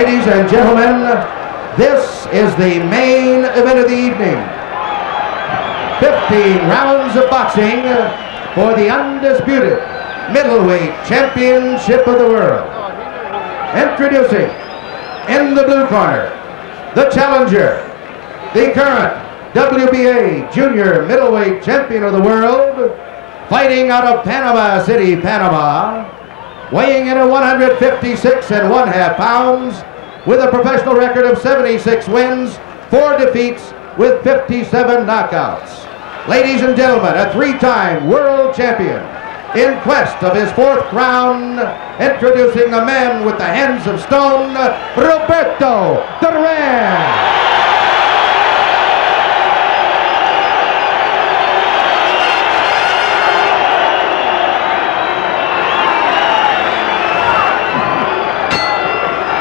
Ladies and gentlemen, this is the main event of the evening. 15 rounds of boxing for the Undisputed Middleweight Championship of the world. Introducing, in the blue corner, the challenger, the current WBA Junior Middleweight Champion of the world, fighting out of Panama City, Panama, weighing in at 156½ pounds, with a professional record of 76 wins, 4 defeats, with 57 knockouts. Ladies and gentlemen, a 3-time world champion, in quest of his 4th crown, introducing the man with the hands of stone, Roberto Duran.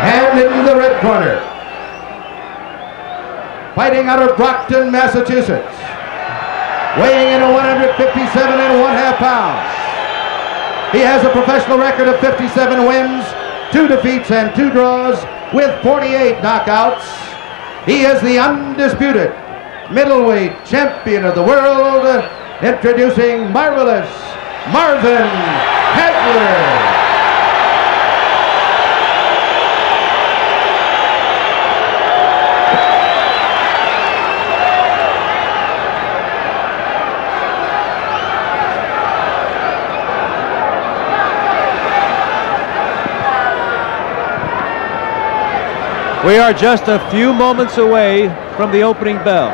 And in the red corner, fighting out of Brockton, Massachusetts, weighing in at 157½ pounds. He has a professional record of 57 wins, 2 defeats, and 2 draws, with 48 knockouts. He is the undisputed middleweight champion of the world, introducing marvelous Marvin Hagler. We are just a few moments away from the opening bell.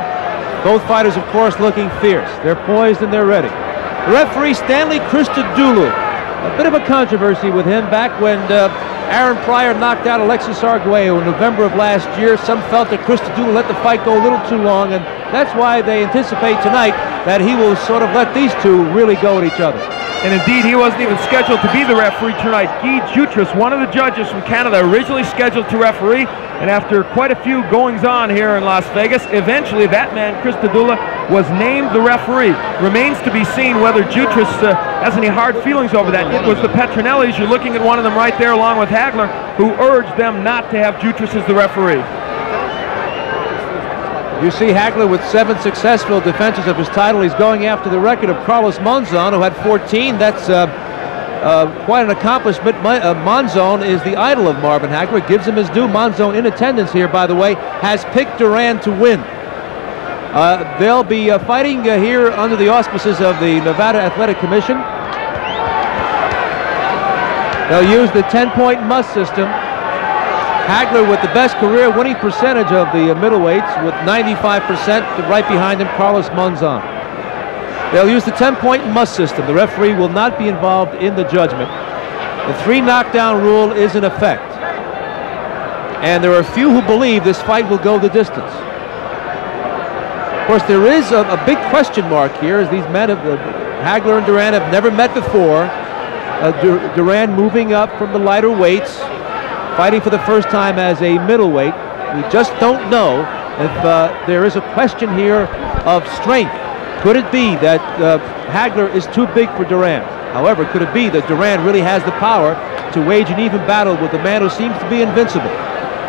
Both fighters, of course, looking fierce. They're poised and they're ready. The referee, Stanley Christodoulou. A bit of a controversy with him back when Aaron Pryor knocked out Alexis Arguello in November of last year. Some felt that Christodoulou let the fight go a little too long, and that's why they anticipate tonight that he will sort of let these two really go at each other. And indeed, he wasn't even scheduled to be the referee tonight. Guy Jutras, one of the judges from Canada, originally scheduled to referee, and after quite a few goings-on here in Las Vegas, eventually that man, Christodoulou, was named the referee. Remains to be seen whether Jutras has any hard feelings over that. It was the Petronellis. You're looking at one of them right there along with Hagler, who urged them not to have Jutras as the referee. You see Hagler with 7 successful defenses of his title. He's going after the record of Carlos Monzon, who had 14. That's quite an accomplishment. Monzon is the idol of Marvin Hagler. Gives him his due. Monzon, in attendance here, by the way, has picked Duran to win. They'll be fighting here under the auspices of the Nevada Athletic Commission. They'll use the 10-point must system. Hagler with the best career winning percentage of the middleweights with 95%, right behind him Carlos Monzon. They'll use the 10-point must system. The referee will not be involved in the judgment. The 3 knockdown rule is in effect. And there are a few who believe this fight will go the distance. Of course, there is a big question mark here, as these men, Hagler and Duran, have never met before. Duran moving up from the lighter weights, fighting for the first time as a middleweight. We just don't know if there is a question here of strength. Could it be that Hagler is too big for Duran? However, could it be that Duran really has the power to wage an even battle with the man who seems to be invincible?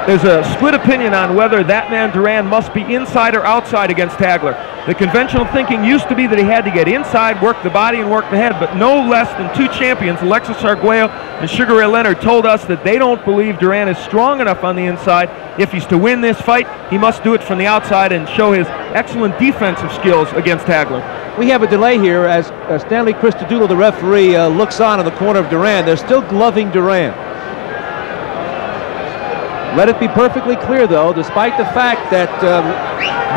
There's a split opinion on whether that man Duran must be inside or outside against Hagler. The conventional thinking used to be that he had to get inside, work the body, and work the head, but no less than 2 champions, Alexis Arguello and Sugar Ray Leonard, told us that they don't believe Duran is strong enough on the inside. If he's to win this fight, he must do it from the outside and show his excellent defensive skills against Hagler. We have a delay here as Stanley Christodoulou, the referee, looks on in the corner of Duran. They're still gloving Duran. Let it be perfectly clear, though, despite the fact that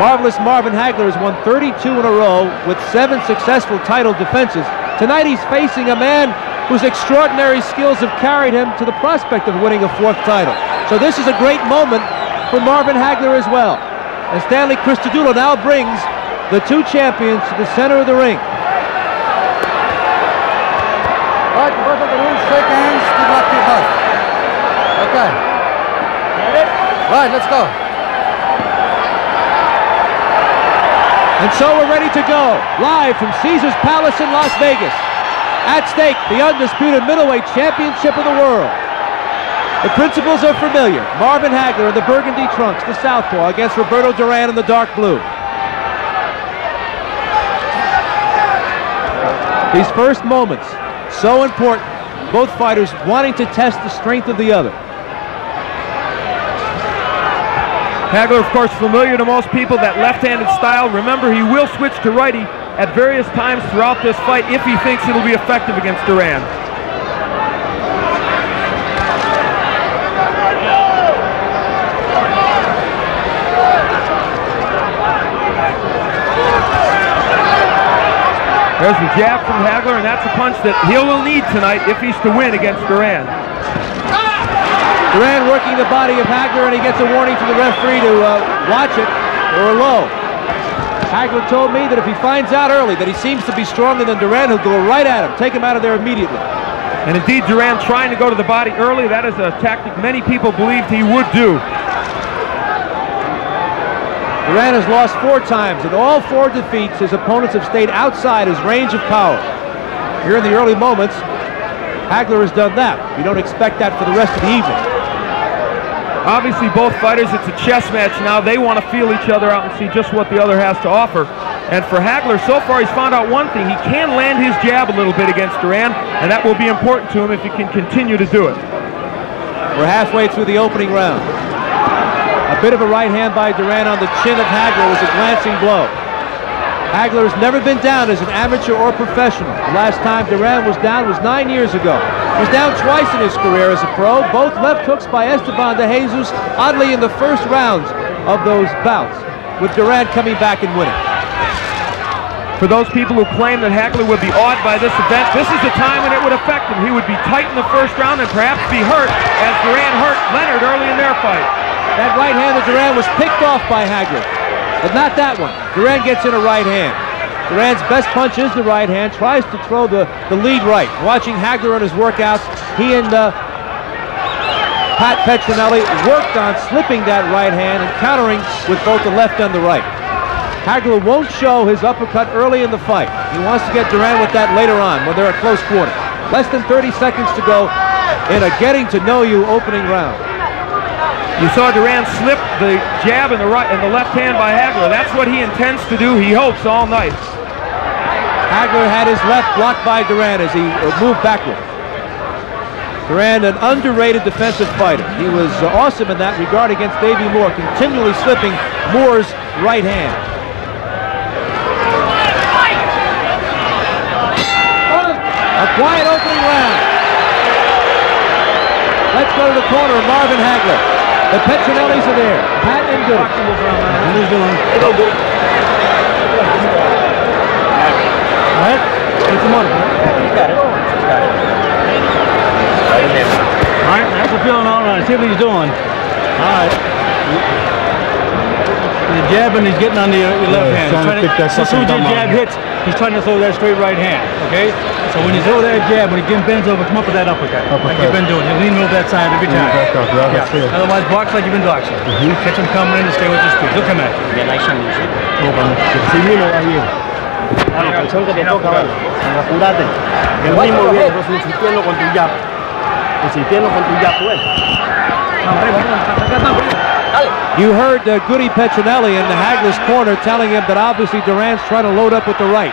marvelous Marvin Hagler has won 32 in a row with 7 successful title defenses, tonight he's facing a man whose extraordinary skills have carried him to the prospect of winning a 4th title. So this is a great moment for Marvin Hagler as well. And Stanley Christodoulou now brings the 2 champions to the center of the ring. All right, both of the rules, shake hands, good luck to you both. Okay. Right, let's go. And so we're ready to go, live from Caesars Palace in Las Vegas. At stake, the undisputed middleweight championship of the world. The principles are familiar. Marvin Hagler in the burgundy trunks, the southpaw, against Roberto Duran in the dark blue. These first moments, so important. Both fighters wanting to test the strength of the other. Hagler, of course, familiar to most people, that left-handed style. Remember, he will switch to righty at various times throughout this fight if he thinks it'll be effective against Duran. There's the jab from Hagler, and that's a punch that he will need tonight if he's to win against Duran. Duran working the body of Hagler, and he gets a warning from the referee to watch it or low. Hagler told me that if he finds out early that he seems to be stronger than Duran, he'll go right at him, take him out of there immediately. And indeed, Duran trying to go to the body early, that is a tactic many people believed he would do. Duran has lost 4 times. In all 4 defeats, his opponents have stayed outside his range of power. Here in the early moments, Hagler has done that. You don't expect that for the rest of the evening. Obviously, both fighters, it's a chess match now. They want to feel each other out and see just what the other has to offer. And for Hagler, so far, he's found out one thing. He can land his jab a little bit against Duran, and that will be important to him if he can continue to do it. We're halfway through the opening round. A bit of a right hand by Duran on the chin of Hagler was a glancing blow. Hagler has never been down as an amateur or professional. The last time Duran was down was 9 years ago. He was down twice in his career as a pro, both left hooks by Esteban de Jesus, oddly in the first rounds of those bouts, with Duran coming back and winning. For those people who claim that Hagler would be awed by this event, this is the time when it would affect him. He would be tight in the first round and perhaps be hurt, as Duran hurt Leonard early in their fight. That right hand of Duran was picked off by Hagler, but not that one. Duran gets in a right hand. Duran's best punch is the right hand, tries to throw the lead right. Watching Hagler in his workouts, he and Pat Petronelli worked on slipping that right hand and countering with both the left and the right. Hagler won't show his uppercut early in the fight. He wants to get Duran with that later on when they're at close quarter. Less than 30 seconds to go in a getting-to-know-you opening round. You saw Duran slip the jab in the right and the left hand by Hagler. That's what he intends to do, he hopes, all night. Hagler had his left blocked by Duran as he moved backward. Duran, an underrated defensive fighter. He was awesome in that regard against Davey Moore, continually slipping Moore's right hand. A quiet opening round. Let's go to the corner of Marvin Hagler. The Petronellis are there. Pat and Goody. Who's doing? Hello, Goody. All right. What's the motor? You got it. All right. How's the feeling all right? See what he's doing. All right. The jab and he's getting on the left hand. As soon as the jab hits, he's trying to throw that straight right hand. Okay? So when you throw that jab, when he bends over, come up with that uppercut. Like you've been doing. You lean over that side every time. Yeah. Otherwise, box like you've been boxing. Catch him coming in and stay with your speed. He'll come at you. La canción que te toca, vale. Apúrate. El mismo viene, pero insistiendo con tu jab. Insistiendo con tu jab, pues. You heard Goody Petronelli in the Hagler's corner telling him that obviously Duran's trying to load up with the right.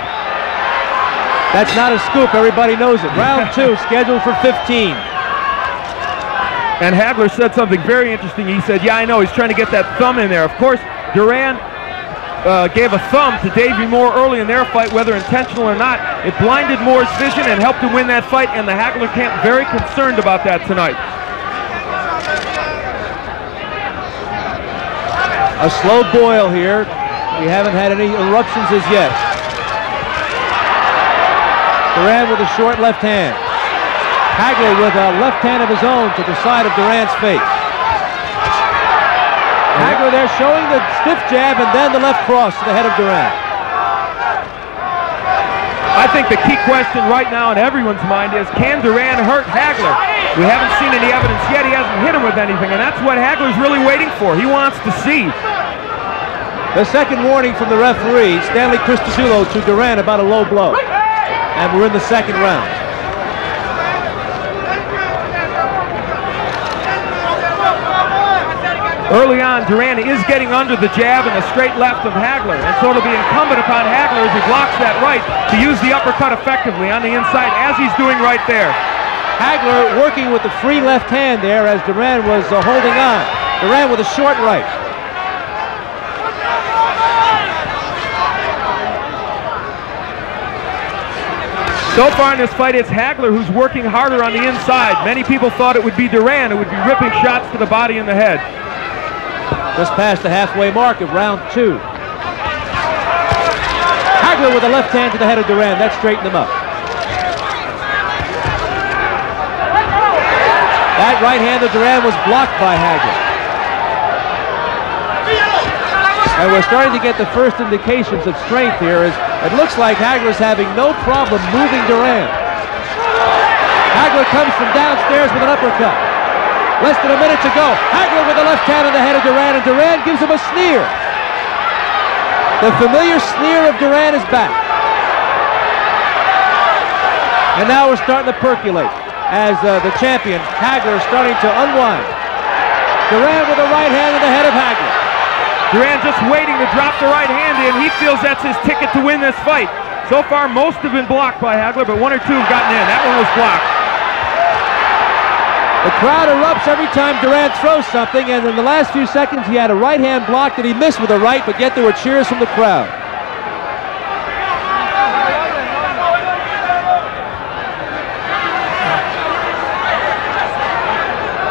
That's not a scoop. Everybody knows it. Round 2 scheduled for 15. And Hagler said something very interesting. He said, yeah, I know. He's trying to get that thumb in there. Of course, Duran gave a thumb to Davey Moore early in their fight, whether intentional or not. It blinded Moore's vision and helped him win that fight, and the Hagler camp very concerned about that tonight. A slow boil here. We haven't had any eruptions as yet. Duran with a short left hand. Hagler with a left hand of his own to the side of Duran's face. Hagler there showing the stiff jab and then the left cross to the head of Duran. I think the key question right now in everyone's mind is, can Duran hurt Hagler? We haven't seen any evidence yet. He hasn't hit him with anything, and that's what Hagler's really waiting for. He wants to see. The second warning from the referee, Stanley Cristodulo, to Duran about a low blow. And we're in the second round. Early on, Duran is getting under the jab and the straight left of Hagler, and so it'll be incumbent upon Hagler as he blocks that right to use the uppercut effectively on the inside, as he's doing right there. Hagler working with the free left hand there as Duran was holding on. Duran with a short right. So far in this fight, it's Hagler who's working harder on the inside. Many people thought it would be Duran who would be ripping shots to the body and the head. Just past the halfway mark of round 2. Hagler with a left hand to the head of Duran. That straightened him up. That right hand of Duran was blocked by Hagler. And we're starting to get the first indications of strength here. As it looks like Hagler's having no problem moving Duran. Hagler comes from downstairs with an uppercut. Less than a minute to go. Hagler with the left hand on the head of Duran, and Duran gives him a sneer. The familiar sneer of Duran is back. And now we're starting to percolate as the champion, Hagler, is starting to unwind. Duran with the right hand on the head of Hagler. Duran just waiting to drop the right hand in. He feels that's his ticket to win this fight. So far, most have been blocked by Hagler, but 1 or 2 have gotten in. That one was blocked. The crowd erupts every time Duran throws something, and in the last few seconds he had a right hand block that he missed with a right, but yet there were cheers from the crowd.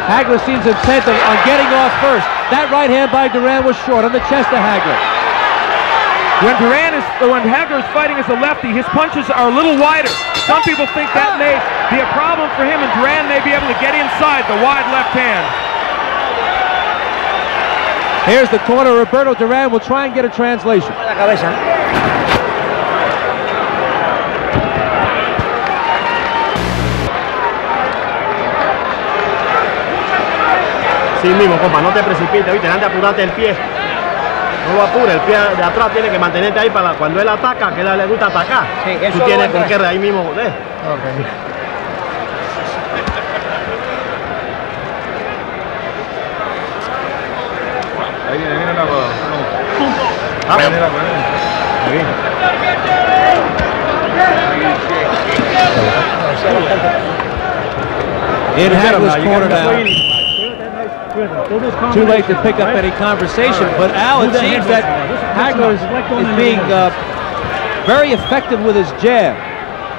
Hagler seems intent on getting off first. That right hand by Duran was short on the chest of Hagler. When Hagler is fighting as a lefty, his punches are a little wider. Some people think that may be a problem for him, and Duran may be able to get inside the wide left hand. Here's the corner. Roberto Duran will try and get a translation. Sí mismo, compa, no te precipites, ¿viste? Antes de apurarte el pie. No lo apure, el pie de atrás tiene que mantenerte ahí para cuando él ataca, que le gusta atacar. Sí, tú tienes con qué ahí mismo. Okay. Ahí viene la rueda. Ahí viene la rueda. In Hagler's corner now. Too late to pick up any conversation, but Al, it seems that Hagler is being very effective with his jab,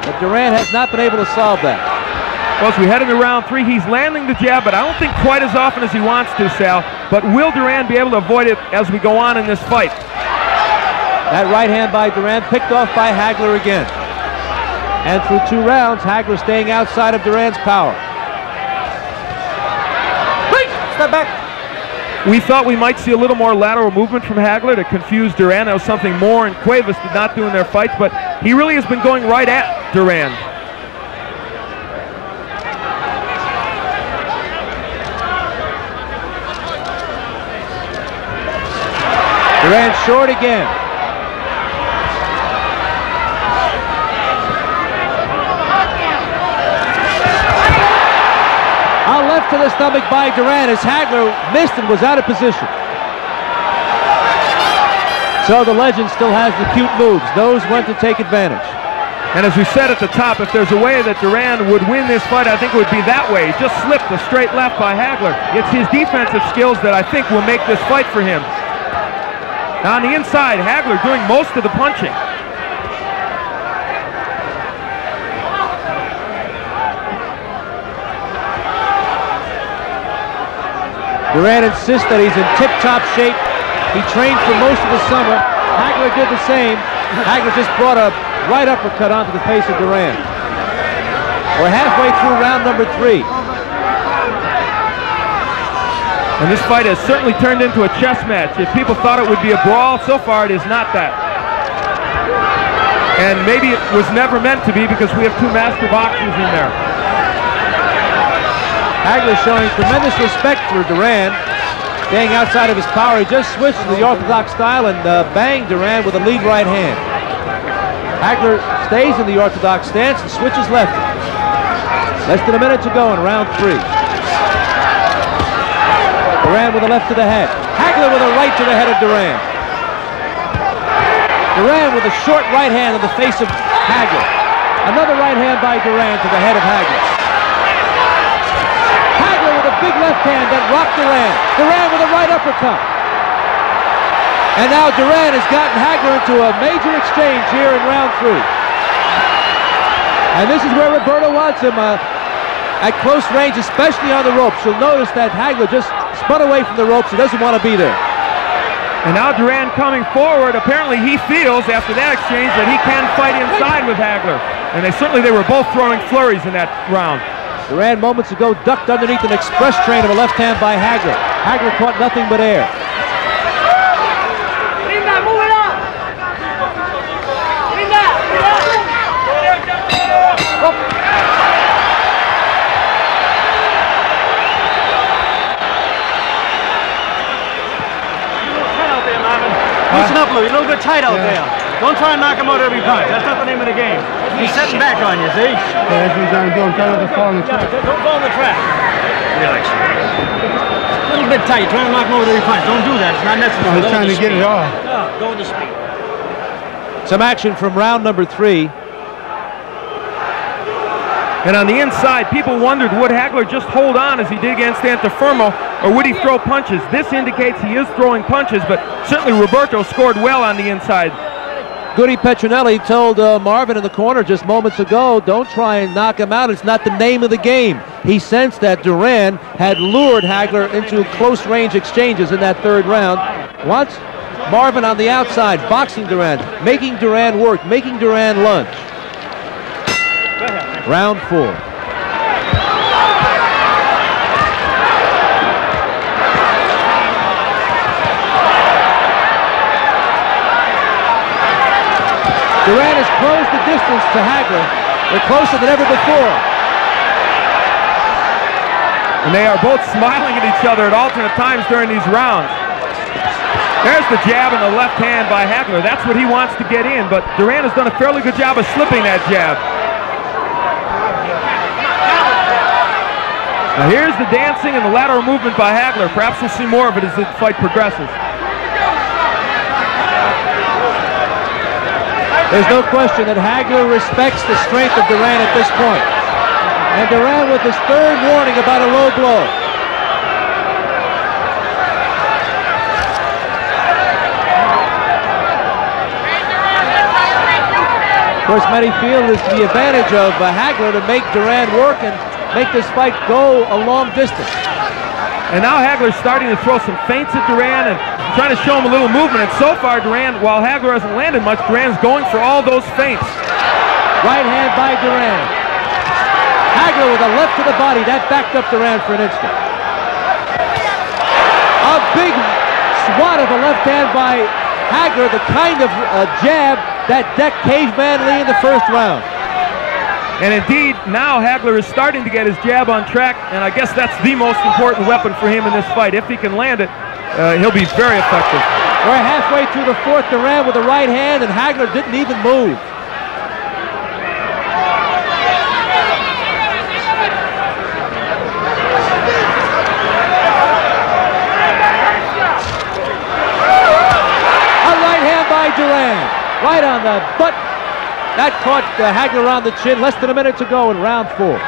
but Duran has not been able to solve that. Well, as we head into round 3, he's landing the jab, but I don't think quite as often as he wants to, Sal. But will Duran be able to avoid it as we go on in this fight? That right hand by Duran picked off by Hagler again. And through 2 rounds, Hagler staying outside of Duran's power. Step back. We thought we might see a little more lateral movement from Hagler to confuse Duran. That was something Moore and Cuevas did not do in their fights, but he really has been going right at Duran. Duran short again. Left to the stomach by Duran as Hagler missed and was out of position. So the legend still has the cute moves, knows when to take advantage. And as we said at the top, if there's a way that Duran would win this fight, I think it would be that way. He just slipped a straight left by Hagler. It's his defensive skills that I think will make this fight for him. Now on the inside, Hagler doing most of the punching. Duran insists that he's in tip-top shape. He trained for most of the summer. Hagler did the same. Hagler just brought a right uppercut onto the face of Duran. We're halfway through round number 3. And this fight has certainly turned into a chess match. If people thought it would be a brawl, so far it is not that. And maybe it was never meant to be because we have 2 master boxers in there. Hagler showing tremendous respect for Duran, staying outside of his power. He just switched to the orthodox style and banged Duran with a lead right hand. Hagler stays in the orthodox stance and switches left. Less than a minute to go in round 3. Duran with a left to the head. Hagler with a right to the head of Duran. Duran with a short right hand in the face of Hagler. Another right hand by Duran to the head of Hagler. Hagler with a big left hand that rocked Duran. Duran with a right uppercut. And now Duran has gotten Hagler into a major exchange here in round 3. And this is where Roberto wants him at close range, especially on the ropes. You'll notice that Hagler just spun away from the ropes. He doesn't want to be there. And now Duran coming forward. Apparently he feels after that exchange that he can fight inside with Hagler. And they were both throwing flurries in that round. Duran moments ago ducked underneath an express train of a left hand by Hagler. Hagler caught nothing but air. Loosen up, Lou. You're a little bit tight out there. Don't try and knock him out every punch. That's not the name of the game. He's setting back on you, see? Yeah, that's what he's trying to do. I'm trying not to fall in the trap. Don't fall in the trap. Relax. A little bit tight. You're trying to knock him over every punch. Don't do that. It's not necessary. No, he's trying to get it off. No, go with the speed. Some action from round number 3. And on the inside, people wondered, would Hagler just hold on as he did against Antifermo, or would he throw punches? This indicates he is throwing punches, but certainly Roberto scored well on the inside. Goody Petronelli told Marvin in the corner just moments ago, don't try and knock him out. It's not the name of the game. He sensed that Duran had lured Hagler into close range exchanges in that 3rd round. Wants Marvin on the outside, boxing Duran, making Duran work, making Duran lunge. Round 4. Duran has closed the distance to Hagler. They're closer than ever before. And they are both smiling at each other at alternate times during these rounds. There's the jab and the left hand by Hagler. That's what he wants to get in, but Duran has done a fairly good job of slipping that jab. Now here's the dancing and the lateral movement by Hagler. Perhaps we'll see more of it as the fight progresses. There's no question that Hagler respects the strength of Duran at this point. And Duran with his 3rd warning about a low blow. Of course, many feel it's the advantage of Hagler to make Duran work and make this fight go a long distance. And now Hagler's starting to throw some feints at Duran and trying to show him a little movement. And so far, Duran, while Hagler hasn't landed much, Duran's going for all those feints. Right hand by Duran. Hagler with a left to the body. That backed up Duran for an instant. A big swat of a left hand by Hagler, the kind of jab that decked Caveman Lee in the 1st round. And indeed, now Hagler is starting to get his jab on track, and I guess that's the most important weapon for him in this fight. If he can land it, he'll be very effective. We're halfway through the 4th. Duran with the right hand, and Hagler didn't even move. A right hand by Duran, right on the butt. That caught Hagler on the chin. Less than a minute to go in round 4.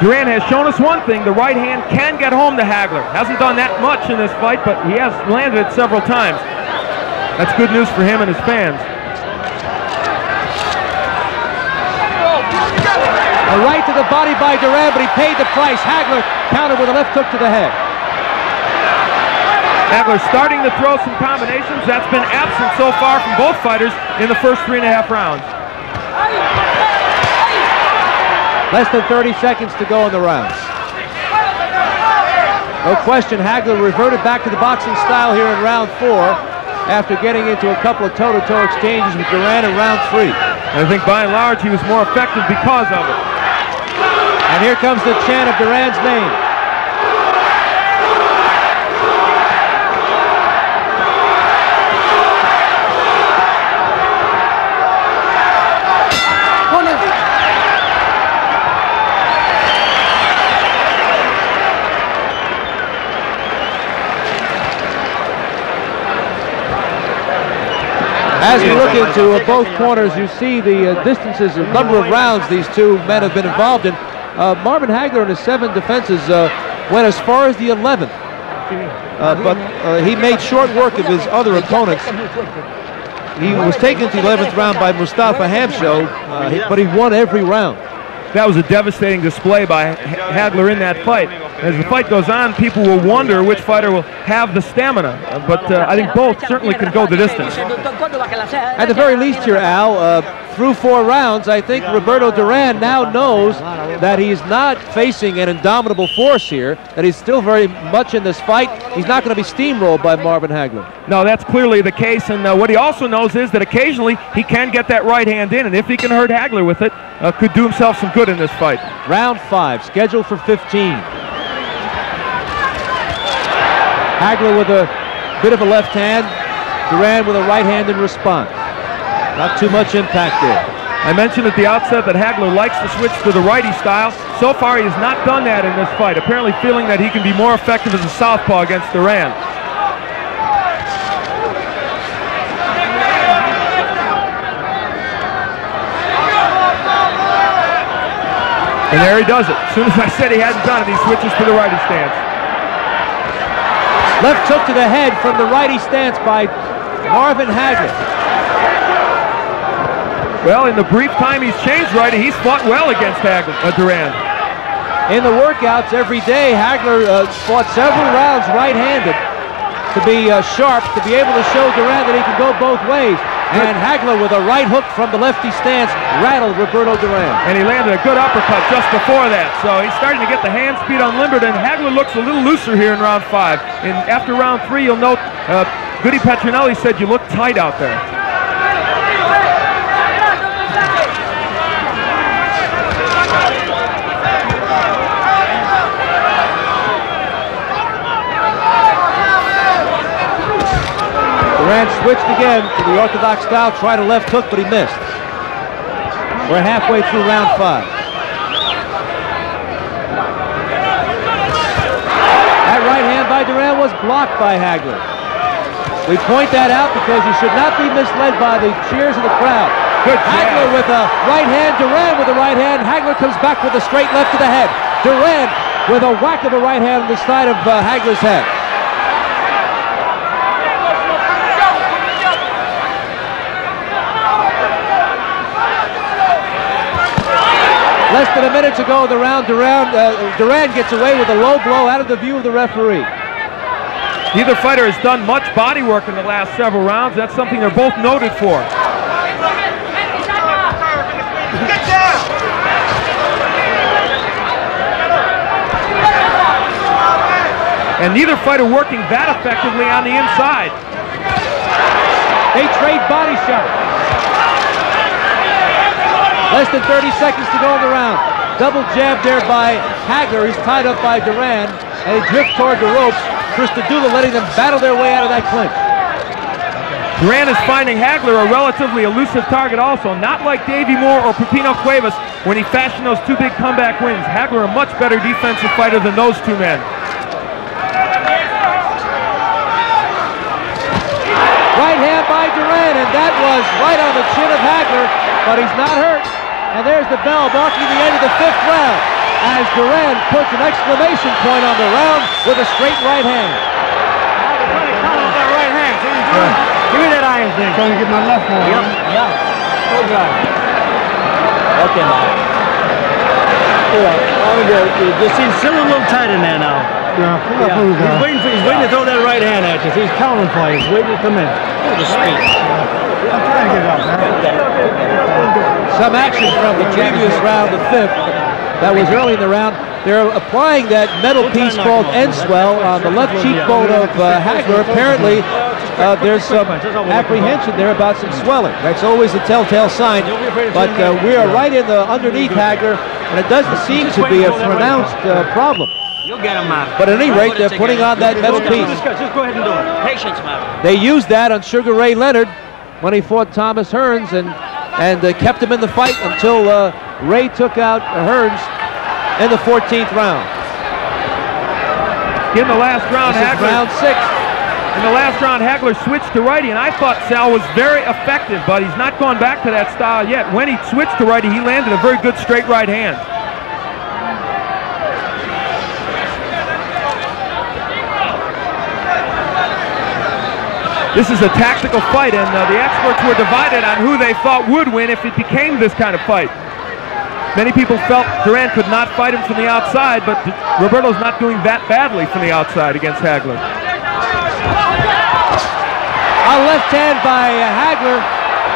Duran has shown us one thing. The right hand can get home to Hagler. Hasn't done that much in this fight, but he has landed it several times. That's good news for him and his fans. A right to the body by Duran, but he paid the price. Hagler countered with a left hook to the head. Hagler starting to throw some combinations. That's been absent so far from both fighters in the first 3.5 rounds. Less than 30 seconds to go in the round. No question, Hagler reverted back to the boxing style here in round 4 after getting into a couple of toe-to-toe exchanges with Duran in round 3. And I think by and large he was more effective because of it. And here comes the chant of Duran's name. As we look into both corners, you see the distances, the number of rounds these two men have been involved in. Marvin Hagler in his 7 defenses went as far as the 11th, but he made short work of his other opponents. He was taken to the 11th round by Mustafa Hamsho, but he won every round. That was a devastating display by Hagler in that fight. As the fight goes on, people will wonder which fighter will have the stamina, but I think both certainly can go the distance. At the very least here, Al, through 4 rounds, I think Roberto Duran now knows that he's not facing an indomitable force here, that he's still very much in this fight. He's not going to be steamrolled by Marvin Hagler. No, that's clearly the case, and what he also knows is that occasionally he can get that right hand in, and if he can hurt Hagler with it, could do himself some good in this fight. Round 5, scheduled for 15. Hagler with a bit of a left hand, Duran with a right hand in response. Not too much impact there. I mentioned at the outset that Hagler likes to switch to the righty style. So far, he has not done that in this fight, apparently feeling that he can be more effective as a southpaw against Duran. And there he does it. As soon as I said he hadn't done it, he switches to the righty stance. Left hook to the head from the righty stance by Marvin Hagler. Well, in the brief time he's changed righty, he's fought well against Duran. In the workouts every day, Hagler fought several rounds right-handed to be sharp, to be able to show Duran that he can go both ways. And Hagler with a right hook from the lefty stance rattled Roberto Duran. And he landed a good uppercut just before that. So he's starting to get the hand speed unlimited, and Hagler looks a little looser here in round 5. And after round 3, you'll note Goody Petronelli said you look tight out there. Duran switched again to the orthodox style, tried a left hook, but he missed. We're halfway through round 5. That right hand by Duran was blocked by Hagler. We point that out because you should not be misled by the cheers of the crowd. Good Hagler with a right hand, Duran with a right hand. Hagler comes back with a straight left to the head. Duran with a whack of a right hand on the side of Hagler's head. Less than a minute to go in the round. Duran gets away with a low blow out of the view of the referee. Neither fighter has done much body work in the last several rounds. That's something they're both noted for. And neither fighter working that effectively on the inside. They trade body shots. Less than 30 seconds to go in the round. Double jab there by Hagler. He's tied up by Duran, and they drift toward the ropes. Christodoulou letting them battle their way out of that clinch. Duran is finding Hagler a relatively elusive target also, not like Davey Moore or Pepino Cuevas when he fashioned those 2 big comeback wins. Hagler a much better defensive fighter than those 2 men. Right hand by Duran, and that was right on the chin of Hagler, but he's not hurt. And there's the bell marking the end of the 5th round as Duran puts an exclamation point on the round with a straight right hand. Right hand. Give me that iron thing. Trying to get my left one. Yep. Go drive. Okay, man. You see, it's still a little tight in there now. Yeah, He's waiting to throw that right hand at you. He's counting for you. He's waiting to come in. Look at the speed. I'm trying to get it up, man. Some action from the previous round, the 5th. That was early in the round. They're applying that metal piece called Enswell on the left cheekbone of Hagler. Apparently, there's some apprehension there about some swelling. That's always a telltale sign. But we are right in the underneath Hagler, and it doesn't seem to be a pronounced problem. You'll get him out. But at any rate, they're putting on that metal piece. Just go ahead and do it. Patience, man. They used that on Sugar Ray Leonard when he fought Thomas Hearns and kept him in the fight until Ray took out Hearns in the 14th round. In the last round, This is round 6. In the last round, Hagler switched to righty, and I thought Sal was very effective, but he's not gone back to that style yet. When he switched to righty, he landed a very good straight right hand. This is a tactical fight, and the experts were divided on who they thought would win if it became this kind of fight. Many people felt Duran could not fight him from the outside, but Roberto's not doing that badly from the outside against Hagler. A left hand by Hagler.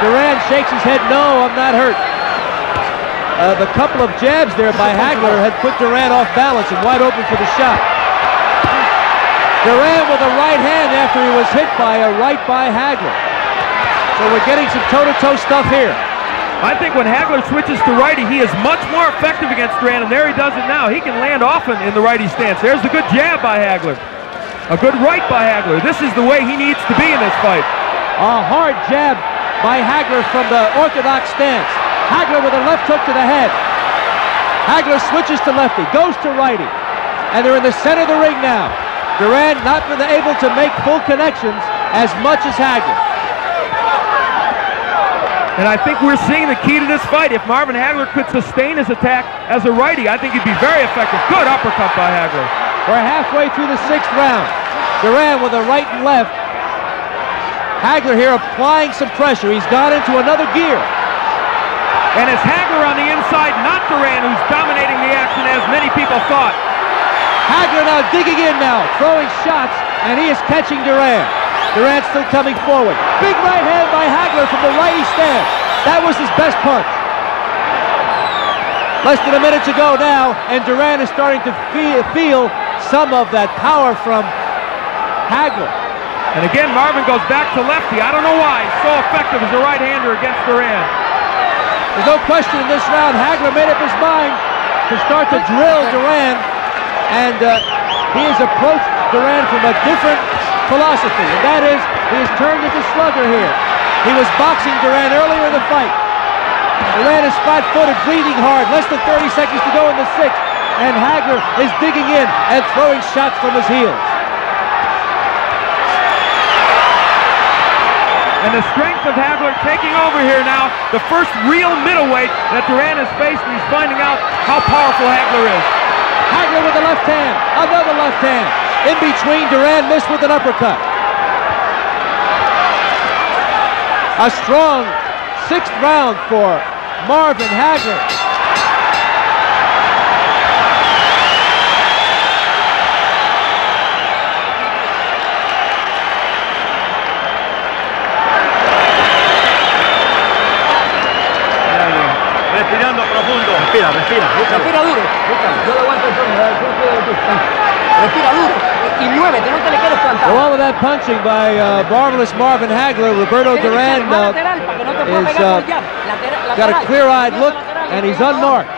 Duran shakes his head, no, I'm not hurt. The couple of jabs there by Hagler had put Duran off balance and wide open for the shot. Duran with a right hand after he was hit by a right by Hagler. So we're getting some toe-to-toe stuff here. I think when Hagler switches to righty, he is much more effective against Duran, and there he does it now. He can land often in the righty stance. There's a good jab by Hagler. A good right by Hagler. This is the way he needs to be in this fight. A hard jab by Hagler from the orthodox stance. Hagler with a left hook to the head. Hagler switches to lefty, goes to righty, and they're in the center of the ring now. Duran not been able to make full connections as much as Hagler. And I think we're seeing the key to this fight. If Marvin Hagler could sustain his attack as a righty, I think he'd be very effective. Good uppercut by Hagler. We're halfway through the 6th round. Duran with a right and left. Hagler here applying some pressure. He's gone into another gear. And it's Hagler on the inside, not Duran, who's dominating the action as many people thought. Hagler now digging in now, throwing shots, and he is catching Duran. Duran still coming forward. Big right hand by Hagler from the righty stance. That was his best punch. Less than a minute to go now, and Duran is starting to feel some of that power from Hagler. And again, Marvin goes back to lefty. I don't know why he's so effective as a right-hander against Duran. There's no question in this round, Hagler made up his mind to start to drill Duran. And he has approached Duran from a different philosophy, and that is he has turned into slugger here. He was boxing Duran earlier in the fight. Duran is flat-footed, breathing hard, less than 30 seconds to go in the 6th, and Hagler is digging in and throwing shots from his heels. And the strength of Hagler taking over here now, the first real middleweight that Duran has faced, and he's finding out how powerful Hagler is. Hagler with the left hand, another left hand. In between, Duran missed with an uppercut. A strong 6th round for Marvin Hagler. Respirando profundo. Respira, respira. Respira duro. Yo lo aguanto el fondo. Respira duro. Y muévete, no te le quedes plantado. Well, with that punching by marvelous Marvin Hagler, Roberto Duran is got a clear-eyed look, and he's unmarked.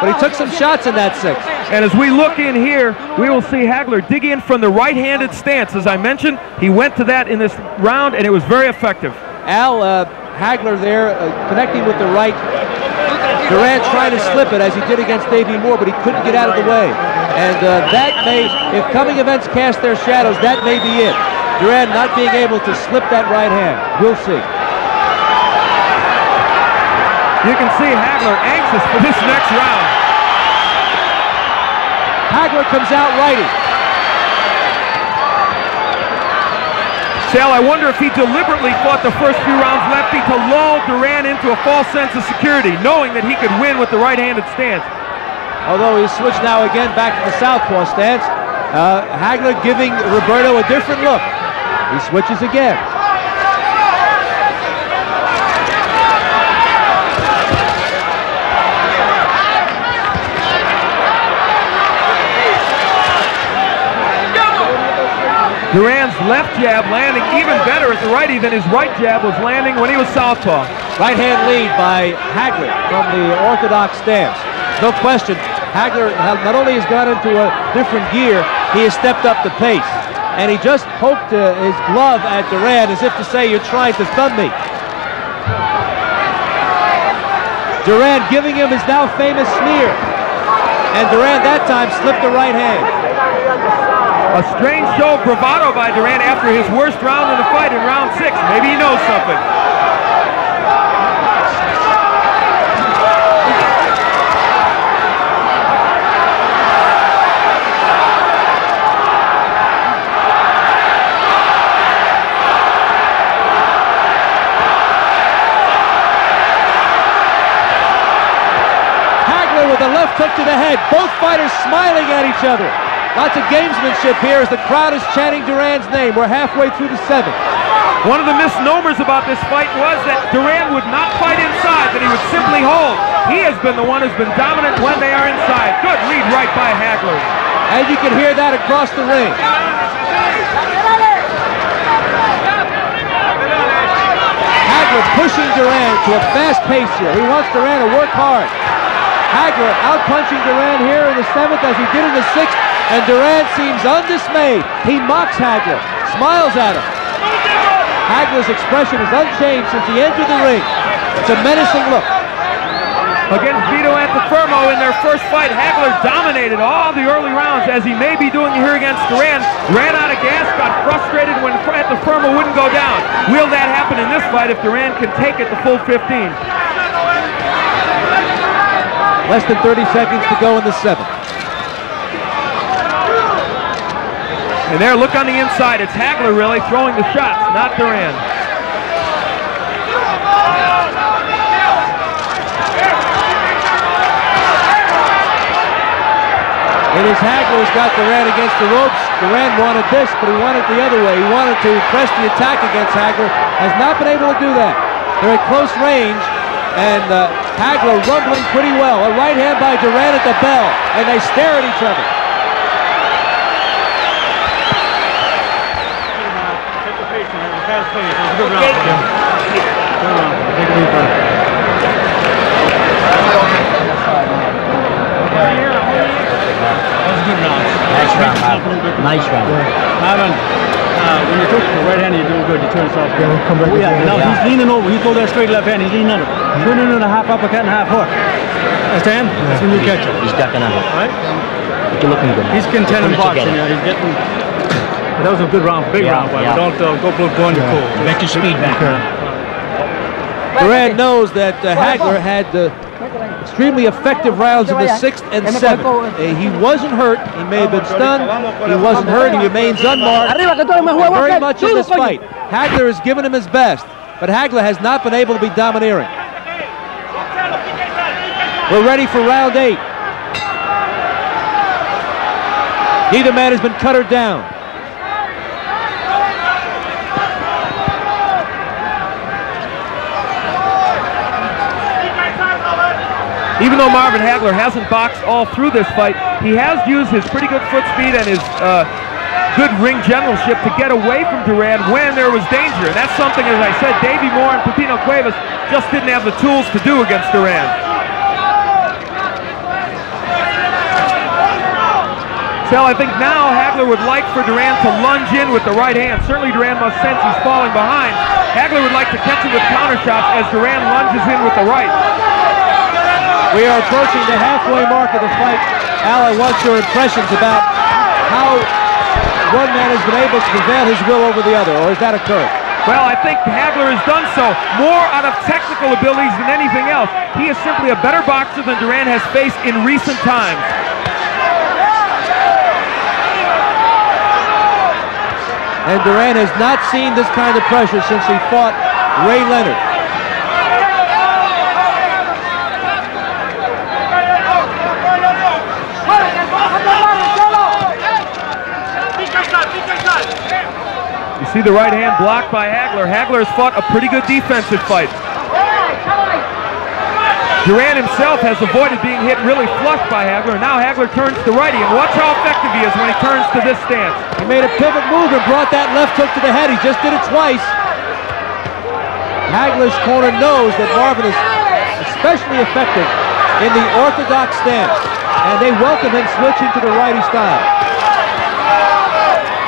But he took some shots in that 6th. And as we look in here, we will see Hagler dig in from the right-handed stance. As I mentioned, he went to that in this round, and it was very effective. Al, Hagler there connecting with the right. Duran trying to slip it as he did against Davey Moore, but he couldn't get out of the way. And that may, if coming events cast their shadows, that may be it. Duran not being able to slip that right hand. We'll see. You can see Hagler anxious for this next round. Hagler comes out righty. Sal, I wonder if he deliberately fought the first few rounds lefty to lull Duran into a false sense of security, knowing that he could win with the right-handed stance. Although he's switched now again back to the southpaw stance, Hagler giving Roberto a different look. He switches again. Duran's left jab landing even better at the righty than his right jab was landing when he was southpaw. Right hand lead by Hagler from the orthodox stance. No question, Hagler not only has gone into a different gear, he has stepped up the pace. And he just poked his glove at Duran as if to say, you're trying to thumb me. Duran giving him his now famous sneer. And Duran that time slipped the right hand. A strange show of bravado by Duran after his worst round in the fight in round 6. Maybe he knows something. With a left hook to the head. Both fighters smiling at each other. Lots of gamesmanship here as the crowd is chanting Duran's name. We're halfway through the 7th. One of the misnomers about this fight was that Duran would not fight inside, that he would simply hold. He has been the one who's been dominant when they are inside. Good lead right by Hagler. And you can hear that across the ring. Hagler pushing Duran to a fast pace here. He wants Duran to work hard. Hagler out-punching Duran here in the 7th as he did in the 6th, and Duran seems undismayed. He mocks Hagler, smiles at him. Hagler's expression is unchanged since he entered the ring. It's a menacing look. Against Vito Antuofermo in their first fight, Hagler dominated all the early rounds, as he may be doing here against Duran. Ran out of gas, got frustrated when Antuofermo wouldn't go down. Will that happen in this fight if Duran can take it the full 15? Less than 30 seconds to go in the 7th. And there, look on the inside. It's Hagler really throwing the shots, not Duran. It is Hagler who's got Duran against the ropes. Duran wanted this, but he wanted the other way. He wanted to press the attack against Hagler. Has not been able to do that. They're at close range. And Hagler rumbling pretty well. A right hand by Duran at the bell, and they stare at each other. Take the pace, man. The fast pace. It was a good round. Good round. Take a deep breath. That was a good round. Nice round, Marvin. Nice round. Marvin, when you took the right hand, you're doing good. You turn it off. Come back. Now he's leaning over. He throw that straight left hand. He's leaning under. Turning in a half uppercut and half hook. Understand? That's when you catch him. He's ducking under. Right? You're looking good. He's contending boxing. He's getting. That was a good round, big round. But don't go going to cool. Make your speed back. Duran knows that Hagler had extremely effective rounds in the 6th and 7th. He wasn't hurt. He may have been stunned. He wasn't hurt. He remains unmarked. Very much in this fight. Hagler has given him his best, but Hagler has not been able to be domineering. We're ready for round 8. Neither man has been cuttered down. Even though Marvin Hagler hasn't boxed all through this fight, he has used his pretty good foot speed and his good ring generalship to get away from Duran when there was danger. And that's something, as I said, Davey Moore and Pepino Cuevas just didn't have the tools to do against Duran. So I think now Hagler would like for Duran to lunge in with the right hand. Certainly Duran must sense he's falling behind. Hagler would like to catch him with counter shots as Duran lunges in with the right. We are approaching the halfway mark of the fight. Al, I want your impressions about how one man has been able to prevail his will over the other, or has that occurred? Well, I think Hagler has done so more out of technical abilities than anything else. He is simply a better boxer than Duran has faced in recent times. And Duran has not seen this kind of pressure since he fought Ray Leonard. See the right hand blocked by Hagler. Hagler has fought a pretty good defensive fight. Duran himself has avoided being hit really flush by Hagler. Now Hagler turns to righty, and watch how effective he is when he turns to this stance. He made a pivot move and brought that left hook to the head. He just did it twice. Hagler's corner knows that Marvin is especially effective in the orthodox stance, and they welcome him switching to the righty style.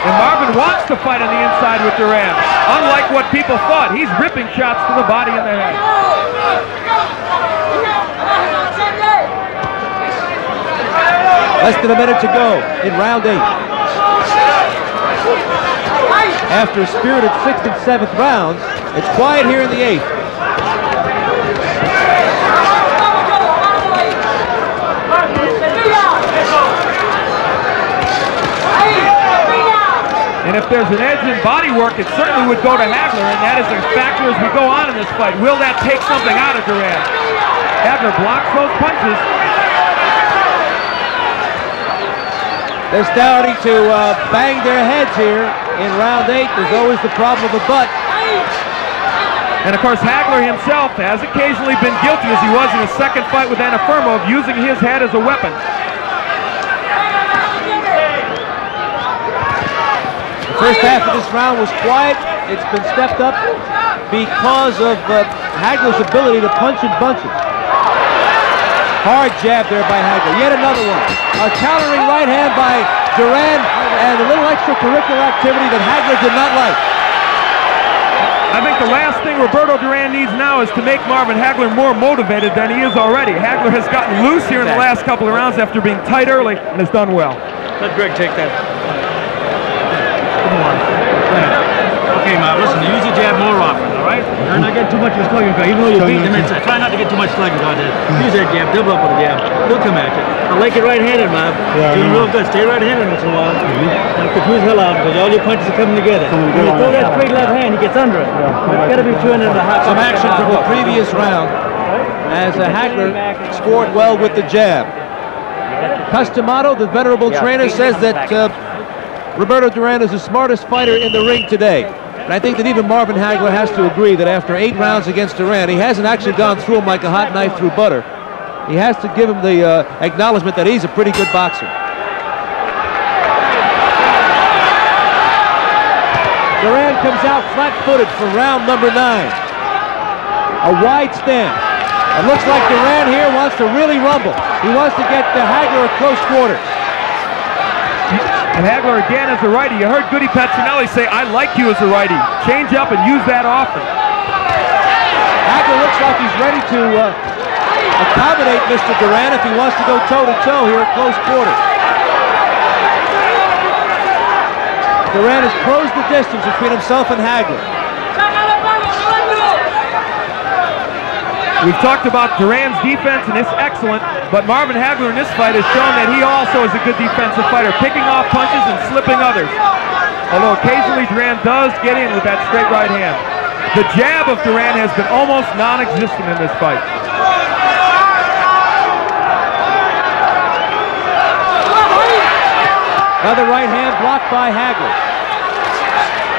And Marvin wants to fight on the inside with Duran. Unlike what people thought, he's ripping shots to the body and the head. Less than a minute to go in round 8. After spirited 6th and 7th rounds, it's quiet here in the 8th. And if there's an edge in body work, it certainly would go to Hagler, and that is a factor as we go on in this fight. Will that take something out of Duran? Hagler blocks those punches. They're starting to bang their heads here in round 8. There's always the problem of the butt. And of course, Hagler himself has occasionally been guilty, as he was in his second fight with Anafermo, of using his head as a weapon. The first half of this round was quiet. It's been stepped up because of Hagler's ability to punch in bunches. Hard jab there by Hagler. Yet another one. A countering right hand by Duran, and a little extracurricular activity that Hagler did not like. I think the last thing Roberto Duran needs now is to make Marvin Hagler more motivated than he is already. Hagler has gotten loose here in the last couple of rounds after being tight early and has done well. Let Greg take that. Come on. Okay, Marv, listen, use the jab more often, all right? Try not to get too much of a slugging guard. Even though you're beating him inside, try not to get too much slugging guard there. Use that jab, double up with the jab. He'll come at you. I like it right-handed, Marv. Yeah, doing real good. Stay right-handed once in a while. Don't confuse the hell out because all your punches are coming together. When you throw that straight left hand, he gets under it. It's got to be 200 and a half. Some action from the previous round as Hagler scored well with the jab. Customato, the venerable trainer, says that Roberto Duran is the smartest fighter in the ring today. And I think that even Marvin Hagler has to agree that after 8 rounds against Duran, he hasn't actually gone through him like a hot knife through butter. He has to give him the acknowledgement that he's a pretty good boxer. Duran comes out flat-footed for round number 9. A wide stance. It looks like Duran here wants to really rumble. He wants to get Hagler at close quarters. And Hagler again as a righty. You heard Goody Petronelli say, I like you as a righty. Change up and use that often. Hagler looks like he's ready to accommodate Mr. Duran if he wants to go toe-to-toe here at close quarters. Duran has closed the distance between himself and Hagler. We've talked about Duran's defense, and it's excellent, but Marvin Hagler in this fight has shown that he also is a good defensive fighter, picking off punches and slipping others. Although occasionally Duran does get in with that straight right hand. The jab of Duran has been almost non-existent in this fight. Another right hand blocked by Hagler.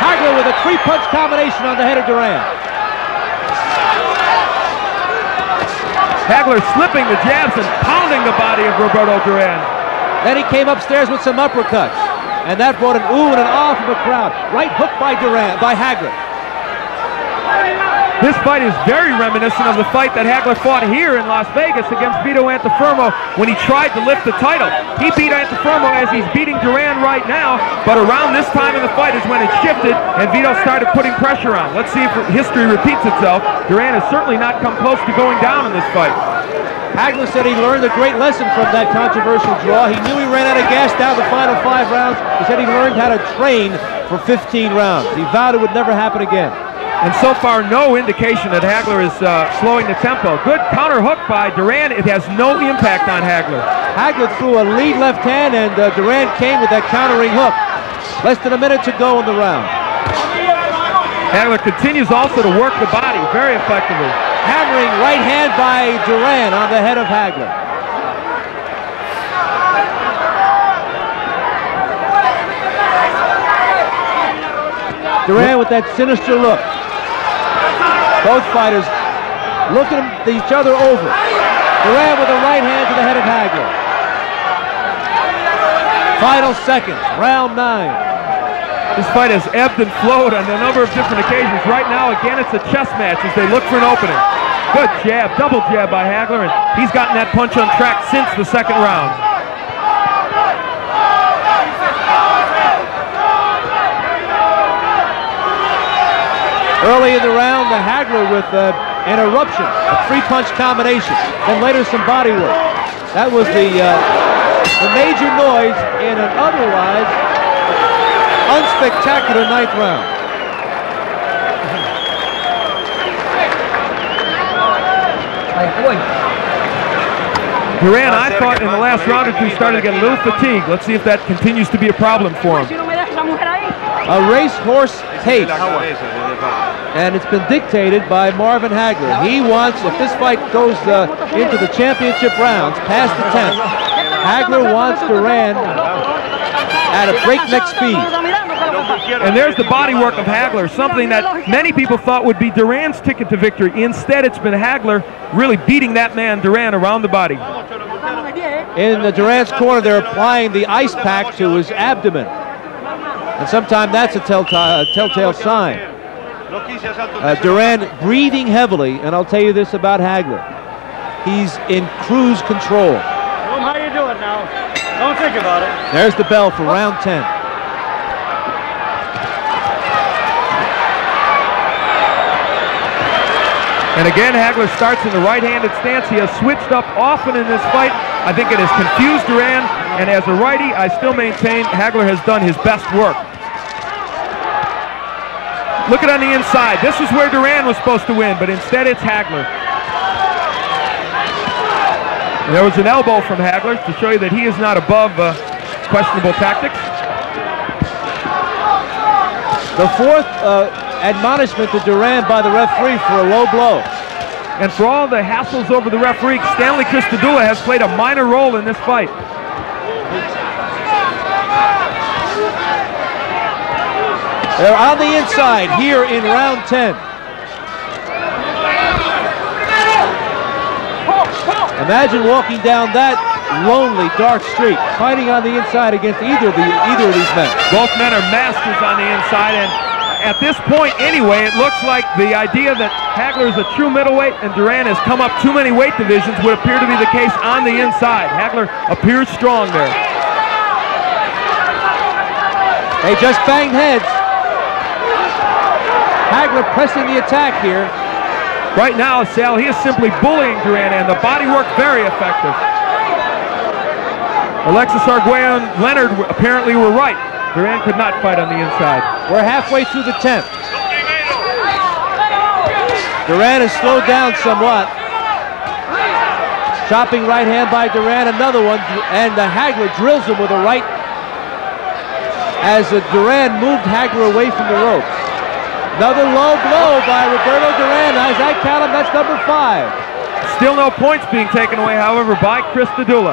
Hagler with a 3-punch combination on the head of Duran. Hagler slipping the jabs and pounding the body of Roberto Duran. Then he came upstairs with some uppercuts, and that brought an ooh and an ah from the crowd. Right hook by Hagler. This fight is very reminiscent of the fight that Hagler fought here in Las Vegas against Vito Antuofermo when he tried to lift the title. He beat Antuofermo as he's beating Duran right now, but around this time in the fight is when it shifted and Vito started putting pressure on. Let's see if history repeats itself. Duran has certainly not come close to going down in this fight. Hagler said he learned a great lesson from that controversial draw. He knew he ran out of gas down the final 5 rounds. He said he learned how to train for 15 rounds. He vowed it would never happen again. And so far, no indication that Hagler is slowing the tempo. Good counter hook by Duran. It has no impact on Hagler. Hagler threw a lead left hand, and Duran came with that countering hook. Less than a minute to go in the round. Hagler continues also to work the body very effectively. Hammering right hand by Duran on the head of Hagler. Duran with that sinister look. Both fighters looking each other over. Duran with a right hand to the head of Hagler. Final seconds, round 9. This fight has ebbed and flowed on a number of different occasions. Right now, again, it's a chess match as they look for an opening. Good jab, double jab by Hagler, and he's gotten that punch on track since the second round. Early in the round, the Hagler with an eruption, a 3-punch combination, then later some body work. That was the major noise in an otherwise unspectacular 9th round. Duran, I thought in the last round or two, started to get a little fatigued. Let's see if that continues to be a problem for him. A racehorse pace, and it's been dictated by Marvin Hagler. He wants, if this fight goes into the championship rounds, past the 10th, Hagler wants Duran at a breakneck speed. And there's the body work of Hagler, something that many people thought would be Duran's ticket to victory. Instead, it's been Hagler really beating that man, Duran, around the body. In the Duran's corner, they're applying the ice pack to his abdomen. And sometimes that's a telltale sign. Duran breathing heavily, and I'll tell you this about Hagler. He's in cruise control. How you do it now? Don't think about it. There's the bell for round 10. And again, Hagler starts in the right-handed stance. He has switched up often in this fight. I think it has confused Duran, and as a righty, I still maintain Hagler has done his best work. Look at on the inside. This is where Duran was supposed to win, but instead it's Hagler. There was an elbow from Hagler to show you that he is not above questionable tactics. The fourth admonishment to Duran by the referee for a low blow. And for all the hassles over the referee, Stanley Christodoulou has played a minor role in this fight. They're on the inside here in round 10. Imagine walking down that lonely, dark street, fighting on the inside against either of these men. Both men are masters on the inside, and at this point anyway, it looks like the idea that Hagler is a true middleweight and Duran has come up too many weight divisions would appear to be the case on the inside. Hagler appears strong there. They just banged heads. Hagler pressing the attack here. Right now, Sal, he is simply bullying Duran, and the body work very effective. Alexis Arguello and Leonard apparently were right. Duran could not fight on the inside. We're halfway through the 10th. Duran has slowed down somewhat. Chopping right hand by Duran, another one, and Hagler drills him with a right as Duran moved Hagler away from the ropes. Another low blow by Roberto Duran. As I count him, that's number 5. Still no points being taken away, however, by Christodoulou.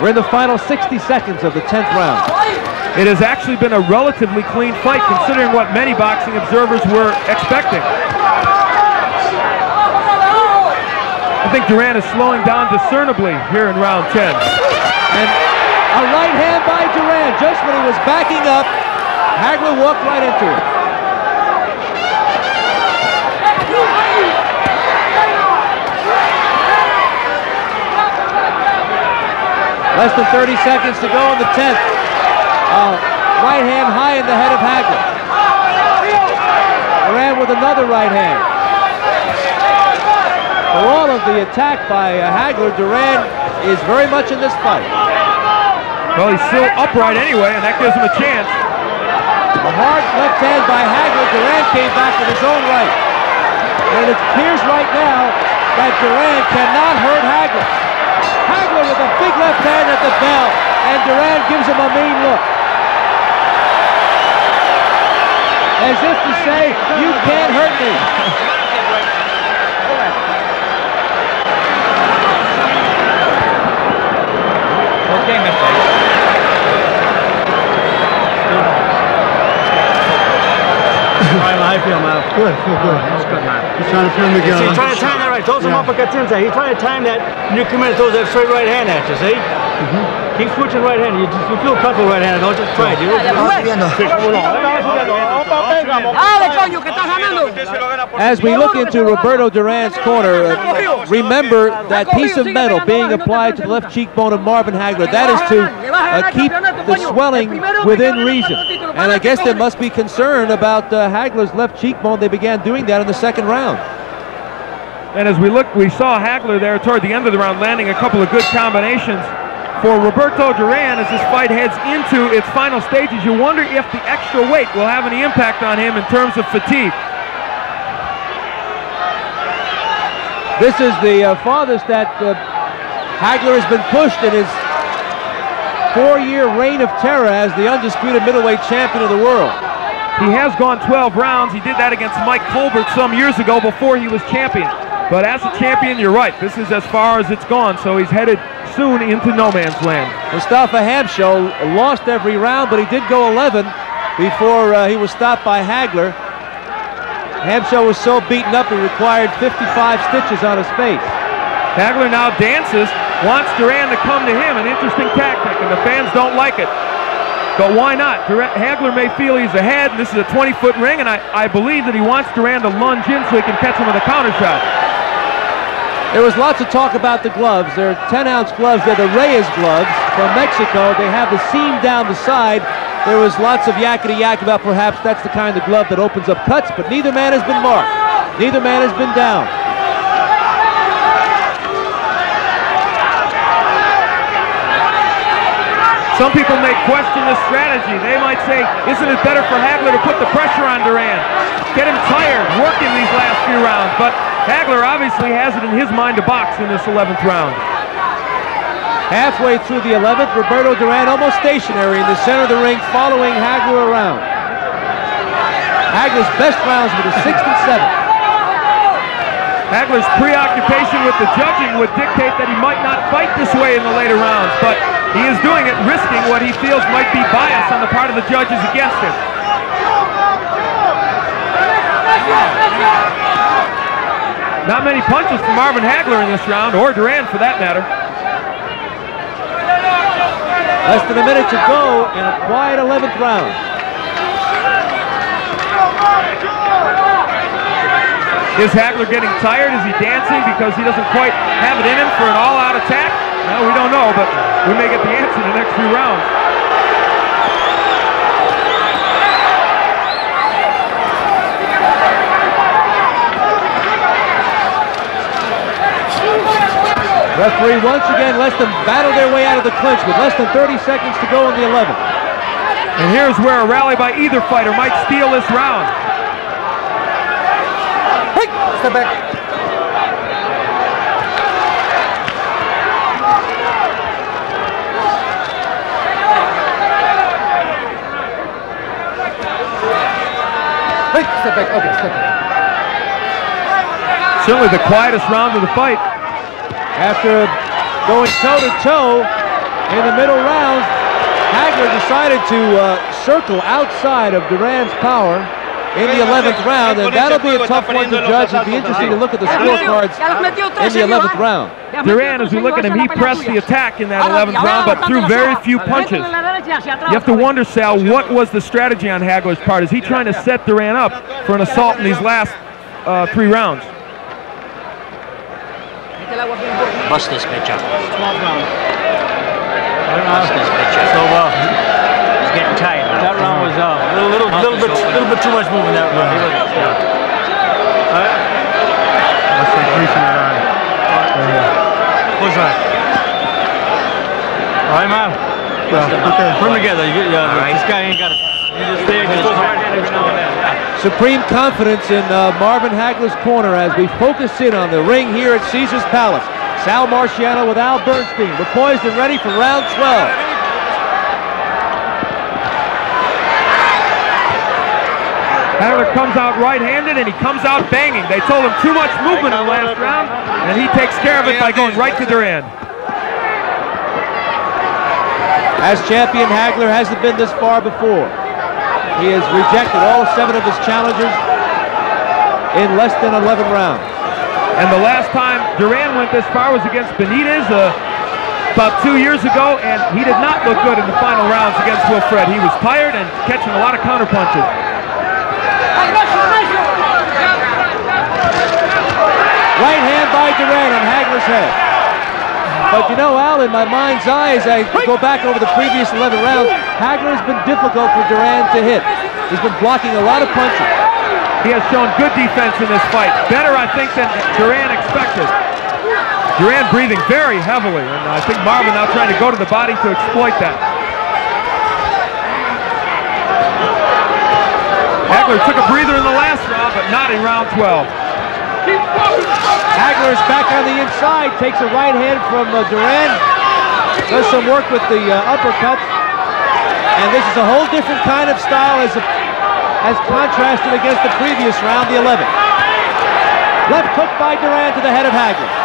We're in the final 60 seconds of the 10th round. It has actually been a relatively clean fight, considering what many boxing observers were expecting. I think Duran is slowing down discernibly here in round 10. And a right hand by Duran, just when he was backing up. Hagler walked right into it. Less than 30 seconds to go in the 10th. Right hand high in the head of Hagler. Duran with another right hand. For all of the attack by Hagler, Duran is very much in this fight. Well, he's still upright anyway, and that gives him a chance. A hard left hand by Hagler. Duran came back with his own right. And it appears right now that Duran cannot hurt Hagler. Hagler with a big left hand at the bell, and Duran gives him a mean look. As if to say, you can't hurt me. Okay, Mr. How you feel, man? Good, feel good. That's good, man. He's trying to put him together. See, he's trying to time that right. Throw some uppercuts inside. He's trying to time that, and you come in and throws that straight right hand at you, see? Keep switching right hand. You feel comfortable right hand. Don't just try it. As we look into Roberto Duran's corner, remember that piece of metal being applied to the left cheekbone of Marvin Hagler. That is to keep the swelling within reason. And I guess there must be concern about Hagler's left cheekbone. They began doing that in the second round. And as we look, we saw Hagler there toward the end of the round landing a couple of good combinations. for Roberto Duran as this fight heads into its final stages. You wonder if the extra weight will have any impact on him in terms of fatigue. This is the farthest that Hagler has been pushed in his 4-year reign of terror as the undisputed middleweight champion of the world. He has gone 12 rounds. He did that against Mike Colbert some years ago before he was champion. But as a champion, you're right. This is as far as it's gone, so he's headed soon into no man's land. Mustafa Hamsho lost every round, but he did go 11 before he was stopped by Hagler. Hamsho was so beaten up he required 55 stitches on his face. Hagler now dances, wants Duran to come to him, an interesting tactic, and the fans don't like it. But why not? Hagler may feel he's ahead, and this is a 20-foot ring, and I believe that he wants Duran to lunge in so he can catch him with a counter shot. There was lots of talk about the gloves. They're 10-ounce gloves. They're the Reyes gloves from Mexico. They have the seam down the side. There was lots of yakety-yak about perhaps that's the kind of glove that opens up cuts, but neither man has been marked. Neither man has been down. Some people may question this strategy. They might say, isn't it better for Hagler to put the pressure on Duran? Get him tired, working these last few rounds. But Hagler obviously has it in his mind to box in this 11th round. Halfway through the 11th, Roberto Duran almost stationary in the center of the ring, following Hagler around. Hagler's best rounds were the 6th and 7th. Hagler's preoccupation with the judging would dictate that he might not fight this way in the later rounds, but he is doing it, risking what he feels might be bias on the part of the judges against him. Not many punches from Marvin Hagler in this round, or Duran for that matter. Less than a minute to go in a quiet 11th round. Is Hagler getting tired? Is he dancing because he doesn't quite have it in him for an all-out attack? No, we don't know, but we may get the answer in the next few rounds. Referee once again lets them battle their way out of the clinch with less than 30 seconds to go in the 11th. And here's where a rally by either fighter might steal this round. Step back. Hey, step back. Okay, step back. Certainly the quietest round of the fight. After going toe-to-toe in the middle rounds, Hagler decided to circle outside of Duran's power in the 11th round, and that'll be a tough one to judge. It'll be interesting to look at the scorecards in the 11th round. Duran, as we look at him, he pressed the attack in that 11th round, but threw very few punches. You have to wonder, Sal, what was the strategy on Hagler's part? Is he trying to set Duran up for an assault in these last 3 rounds? Bust this bitch up. 12 round. Bust this bitch up. So, He's getting tired. that round was a little bit too much movement that round. What's that? All right, man. Okay. Put them together. This guy ain't got it. You just stay against his right hand every now and then. Supreme confidence in Marvin Hagler's corner as we focus in on the ring here at Caesar's Palace. Sal Marciano with Al Bernstein. We're poised and ready for round 12. Hagler comes out right-handed and he comes out banging. They told him too much movement in the last round, and he takes care of it by going right to Duran. As champion, Hagler hasn't been this far before. He has rejected all 7 of his challengers in less than 11 rounds. And the last time Duran went this far was against Benitez about 2 years ago, and he did not look good in the final rounds against Wilfred. He was tired and catching a lot of counter punches. Right hand by Duran on Hagler's head. But you know, Al, in my mind's eye, as I go back over the previous 11 rounds, Hagler has been difficult for Duran to hit. He's been blocking a lot of punches. He has shown good defense in this fight. Better, I think, than Duran expected. Duran breathing very heavily, and I think Marvin now trying to go to the body to exploit that. Hagler took a breather in the last round, but not in round 12. Hagler is back on the inside, takes a right hand from Duran, does some work with the uppercuts, and this is a whole different kind of style as contrasted against the previous round, the 11th. Left hook by Duran to the head of Hagler.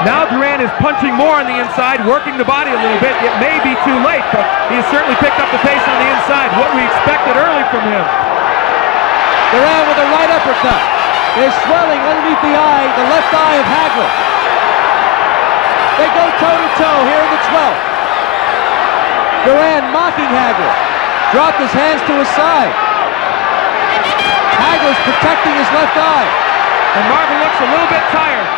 Now Duran is punching more on the inside, working the body a little bit. It may be too late, but he has certainly picked up the pace on the inside, what we expected early from him. Duran with a right uppercut. There's swelling underneath the eye, the left eye of Hagler. They go toe-to-toe here in the 12th. Duran mocking Hagler. Dropped his hands to his side. Hagler's protecting his left eye. And Marvin looks a little bit tired.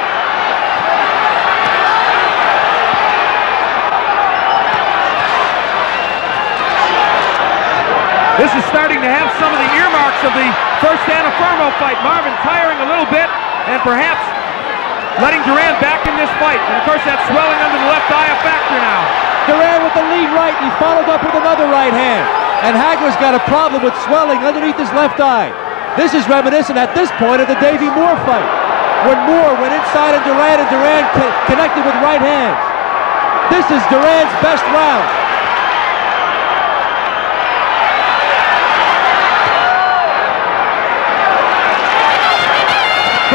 This is starting to have some of the earmarks of the first Anna Fermo fight. Marvin tiring a little bit and perhaps letting Duran back in this fight. And of course that swelling under the left eye a factor now. Duran with the lead right, he followed up with another right hand. And Hagler's got a problem with swelling underneath his left eye. This is reminiscent at this point of the Davey Moore fight, when Moore went inside on Duran and Duran connected with right hands. This is Duran's best round.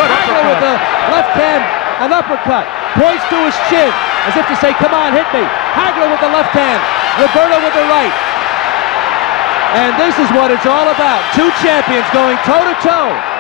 Hagler with the left hand, an uppercut, points to his chin, as if to say, come on, hit me. Hagler with the left hand, Roberto with the right. And this is what it's all about. Two champions going toe-to-toe.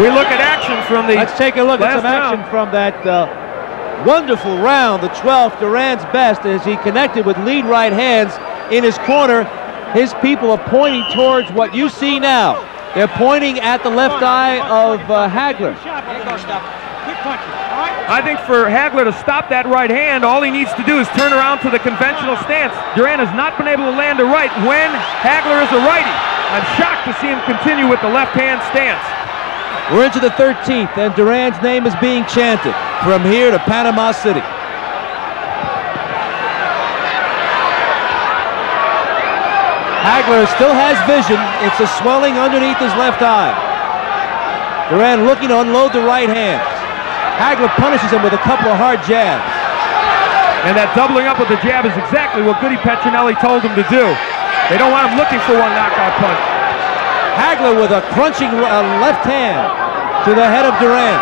We look at action from the Let's take a look at some action from that wonderful round, the 12th, Duran's best, as he connected with lead right hands in his corner. His people are pointing towards what you see now. They're pointing at the left eye of Hagler. I think for Hagler to stop that right hand, all he needs to do is turn around to the conventional stance. Duran has not been able to land a right when Hagler is a righty. I'm shocked to see him continue with the left hand stance. We're into the 13th, and Duran's name is being chanted from here to Panama City. Hagler still has vision. It's a swelling underneath his left eye. Duran looking to unload the right hand. Hagler punishes him with a couple of hard jabs. And that doubling up with the jab is exactly what Goody Petronelli told him to do. They don't want him looking for one knockout punch. Hagler with a crunching left hand to the head of Duran.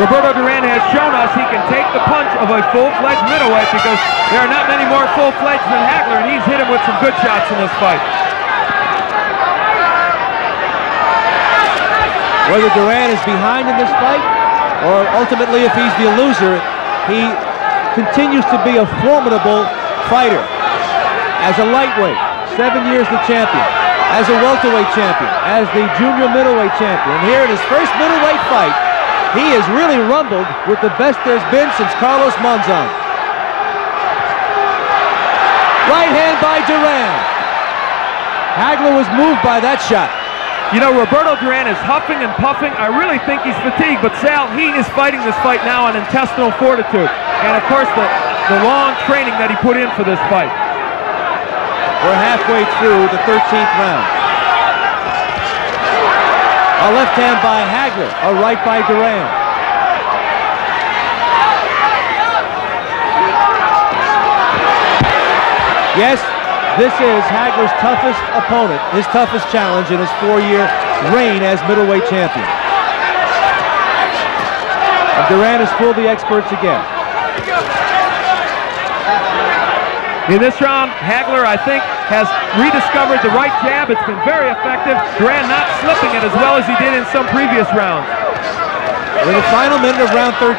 Roberto Duran has shown us he can take the punch of a full-fledged middleweight, because there are not many more full-fledged than Hagler, and he's hit him with some good shots in this fight. Whether Duran is behind in this fight, or ultimately if he's the loser, he continues to be a formidable fighter. As a lightweight, 7 years the champion. As a welterweight champion, as the junior middleweight champion. And here in his first middleweight fight, he has really rumbled with the best there's been since Carlos Monzon. Right hand by Duran. Hagler was moved by that shot. You know, Roberto Duran is huffing and puffing. I really think he's fatigued, but Sal, he is fighting this fight now on intestinal fortitude. And of course, the long training that he put in for this fight. We're halfway through the 13th round. A left hand by Hagler, a right by Duran. Yes, this is Hagler's toughest opponent, his toughest challenge in his 4-year reign as middleweight champion. And Duran has fooled the experts again. In this round, Hagler, I think, has rediscovered the right jab. It's been very effective. Duran not slipping it as well as he did in some previous rounds. In the final minute of round 13.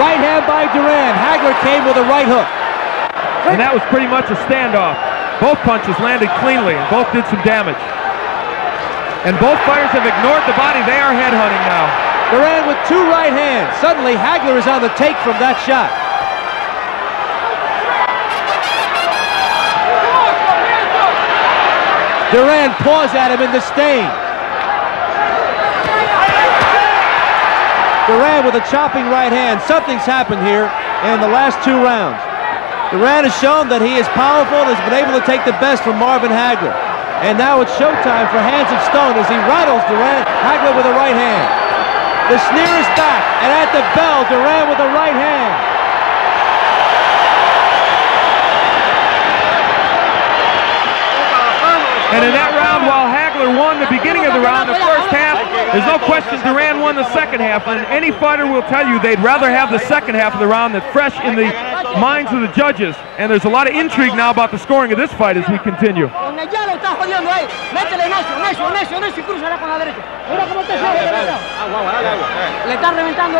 Right hand by Duran. Hagler came with a right hook. And that was pretty much a standoff. Both punches landed cleanly and both did some damage. And both fighters have ignored the body. They are headhunting now. Duran with two right hands. Suddenly Hagler is on the take from that shot. Duran paws at him in disdain. Duran with a chopping right hand. Something's happened here in the last two rounds. Duran has shown that he is powerful and has been able to take the best from Marvin Hagler. And now it's showtime for Hands of Stone as he rattles Duran. Hagler with a right hand. The sneer is back, and at the bell, Duran with a right hand. And in that round, while Hagler won the beginning of the round, the first half, there's no question Duran won the second half. And any fighter will tell you they'd rather have the second half of the round that's fresh in the minds of the judges. And there's a lot of intrigue now about the scoring of this fight as we continue.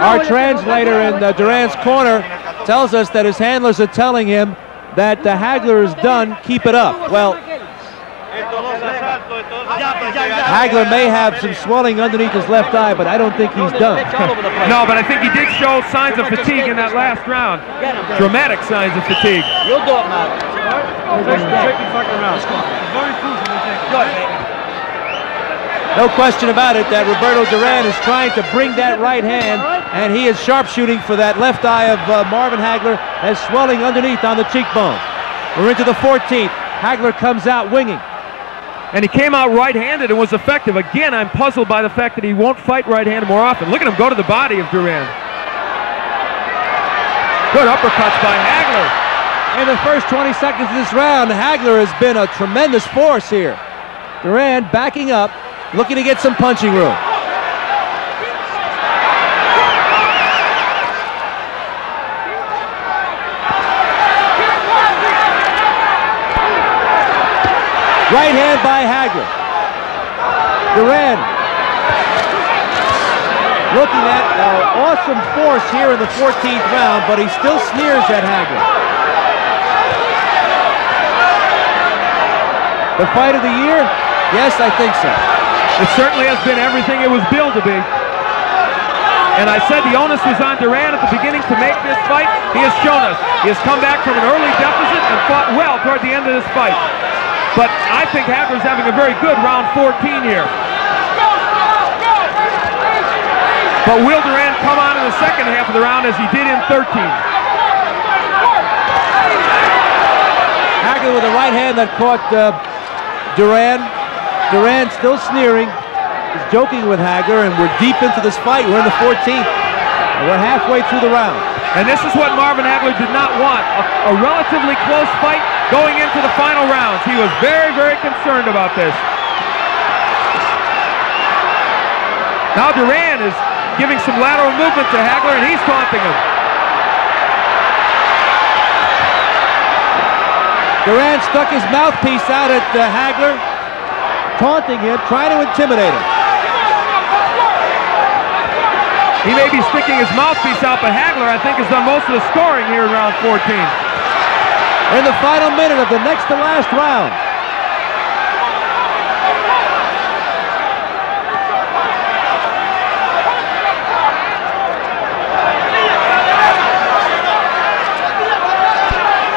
Our translator in Duran's corner tells us that his handlers are telling him that Hagler is done, keep it up. Well, Hagler may have some swelling underneath his left eye, but I don't think he's done. No, but I think he did show signs of fatigue in that last round. Dramatic signs of fatigue. You'll do it, man. No question about it that Roberto Duran is trying to bring that right hand, and he is sharpshooting for that left eye of Marvin Hagler, as swelling underneath on the cheekbone. We're into the 14th. Hagler comes out winging. And he came out right-handed and was effective. Again, I'm puzzled by the fact that he won't fight right-handed more often. Look at him go to the body of Duran. Good uppercuts by Hagler. In the first 20 seconds of this round, Hagler has been a tremendous force here. Duran backing up, looking to get some punching room. Right hand by Hagler. Duran looking at awesome force here in the 14th round, but he still sneers at Hagler. The fight of the year? Yes, I think so. It certainly has been everything it was billed to be. And I said the onus was on Duran at the beginning to make this fight. He has shown us. He has come back from an early deficit and fought well toward the end of this fight. But I think Hagler's having a very good round 14 here. But will Duran come on in the second half of the round as he did in 13? Hagler with a right hand that caught Duran. Duran still sneering. He's joking with Hagler, and we're deep into this fight. We're in the 14th. And we're halfway through the round. And this is what Marvin Hagler did not want. A relatively close fight going into the final rounds. He was very, very concerned about this. Now Duran is giving some lateral movement to Hagler, and he's taunting him. Duran stuck his mouthpiece out at Hagler, taunting him, trying to intimidate him. He may be sticking his mouthpiece out, but Hagler, I think, has done most of the scoring here in round 14. In the final minute of the next to last round.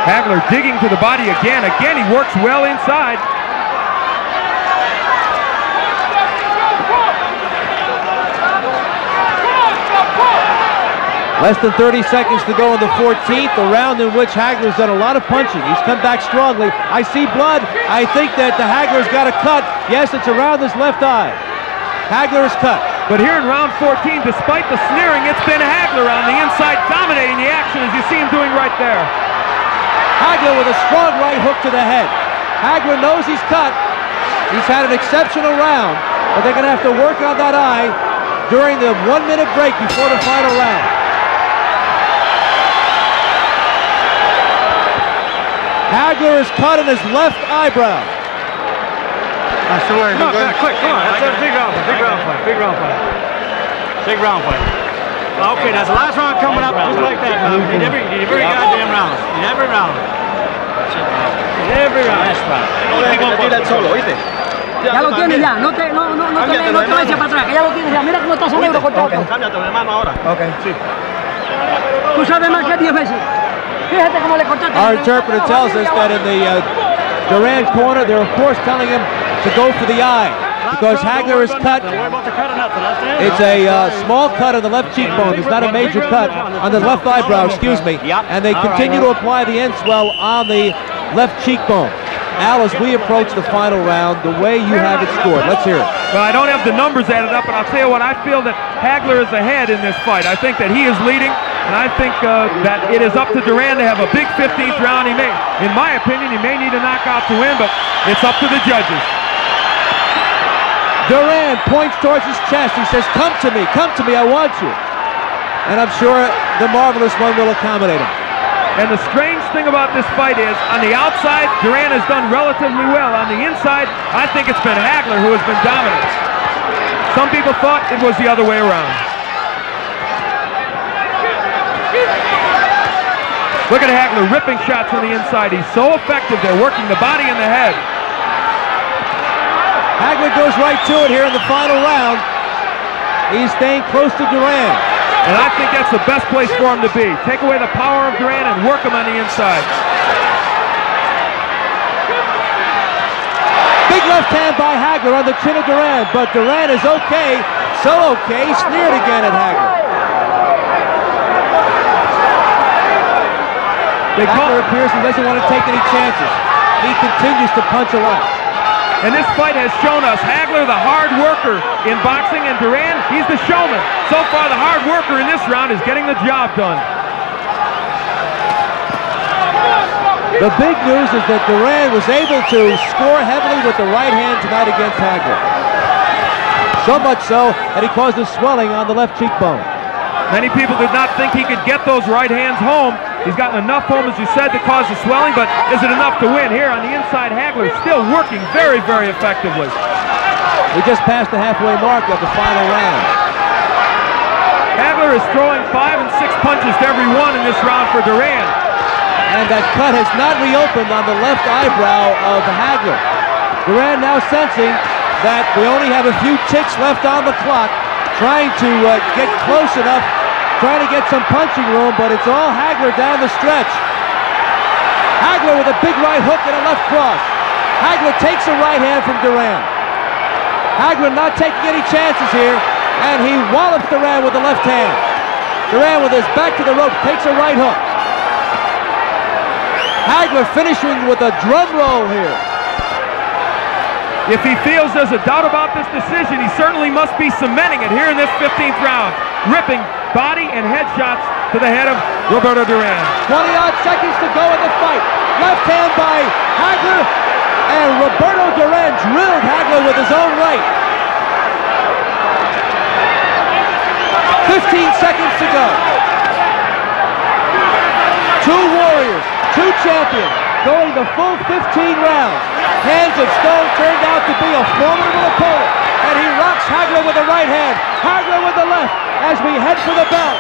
Hagler digging to the body again. Again, he works well inside. Less than 30 seconds to go in the 14th, a round in which Hagler's done a lot of punching. He's come back strongly. I see blood. I think that the Hagler's got a cut. Yes, it's around his left eye. Hagler is cut. But here in round 14, despite the sneering, it's been Hagler on the inside dominating the action, as you see him doing right there. Hagler with a strong right hook to the head. Hagler knows he's cut. He's had an exceptional round, but they're going to have to work on that eye. during the 1-minute break before the final round. Hagler is cut in his left eyebrow. I swear. Come on, quick, come on. That's a big round fight. Big round fight. Big round fight. Okay, that's the last round coming up just like that. You need every goddamn round. You need every round. Every round. Last round. Ya lo tienes ya, no te vayas para atrás, que ya lo tienes ya. Mira cómo está sonando cortado. Cámbiate de mano ahora. Okay. Sí. Tú sabes más que 10 veces. Fíjate cómo le cortaste. Our interpreter tells us that in the Duran corner, they're of course telling him to go for the eye because Hagler is cut. It's a small cut on the left cheekbone. It's not a major cut on the left eyebrow, excuse me. And they continue to apply the end swell on the left cheekbone. Al, as we approach the final round, the way you have it scored, let's hear it. Well, I don't have the numbers added up, but I'll tell you what, I feel that Hagler is ahead in this fight. I think that he is leading, and I think that it is up to Duran to have a big 15th round. He may, in my opinion, he may need a knockout to win, but it's up to the judges. Duran points towards his chest. He says, come to me, I want you. And I'm sure the Marvelous One will accommodate him. And the strange thing about this fight is, on the outside, Duran has done relatively well. On the inside, I think it's been Hagler who has been dominant. Some people thought it was the other way around. Look at Hagler ripping shots from the inside. He's so effective. They're working the body and the head. Hagler goes right to it here in the final round. He's staying close to Duran. And I think that's the best place for him to be. Take away the power of Duran and work him on the inside. Big left hand by Hagler on the chin of Duran, but Duran is okay, so okay, he sneered again at Hagler. Hagler appears he doesn't want to take any chances. He continues to punch a lot. And this fight has shown us Hagler, the hard worker in boxing, and Duran, he's the showman. So far, the hard worker in this round is getting the job done. The big news is that Duran was able to score heavily with the right hand tonight against Hagler. So much so that he caused a swelling on the left cheekbone. Many people did not think he could get those right hands home. He's gotten enough home, as you said, to cause the swelling, but is it enough to win? Here on the inside, Hagler still working very, very effectively. We just passed the halfway mark of the final round. Hagler is throwing 5 and 6 punches to every one in this round for Duran. And that cut has not reopened on the left eyebrow of Hagler. Duran now sensing that we only have a few ticks left on the clock, trying to get close enough, trying to get some punching room, but it's all Hagler down the stretch. Hagler with a big right hook and a left cross. Hagler takes a right hand from Duran. Hagler not taking any chances here, and he wallops Duran with the left hand. Duran with his back to the rope takes a right hook. Hagler finishing with a drum roll here. If he feels there's a doubt about this decision, he certainly must be cementing it here in this 15th round. Ripping body and head shots to the head of Roberto Duran. 20-odd seconds to go in the fight. Left hand by Hagler, and Roberto Duran drilled Hagler with his own right. 15 seconds to go. Two warriors, two champions, going the full 15 rounds. Hands of Stone turned out to be a formidable opponent, and he rocks Hagler with the right hand, Hagler with the left, as we head for the belt.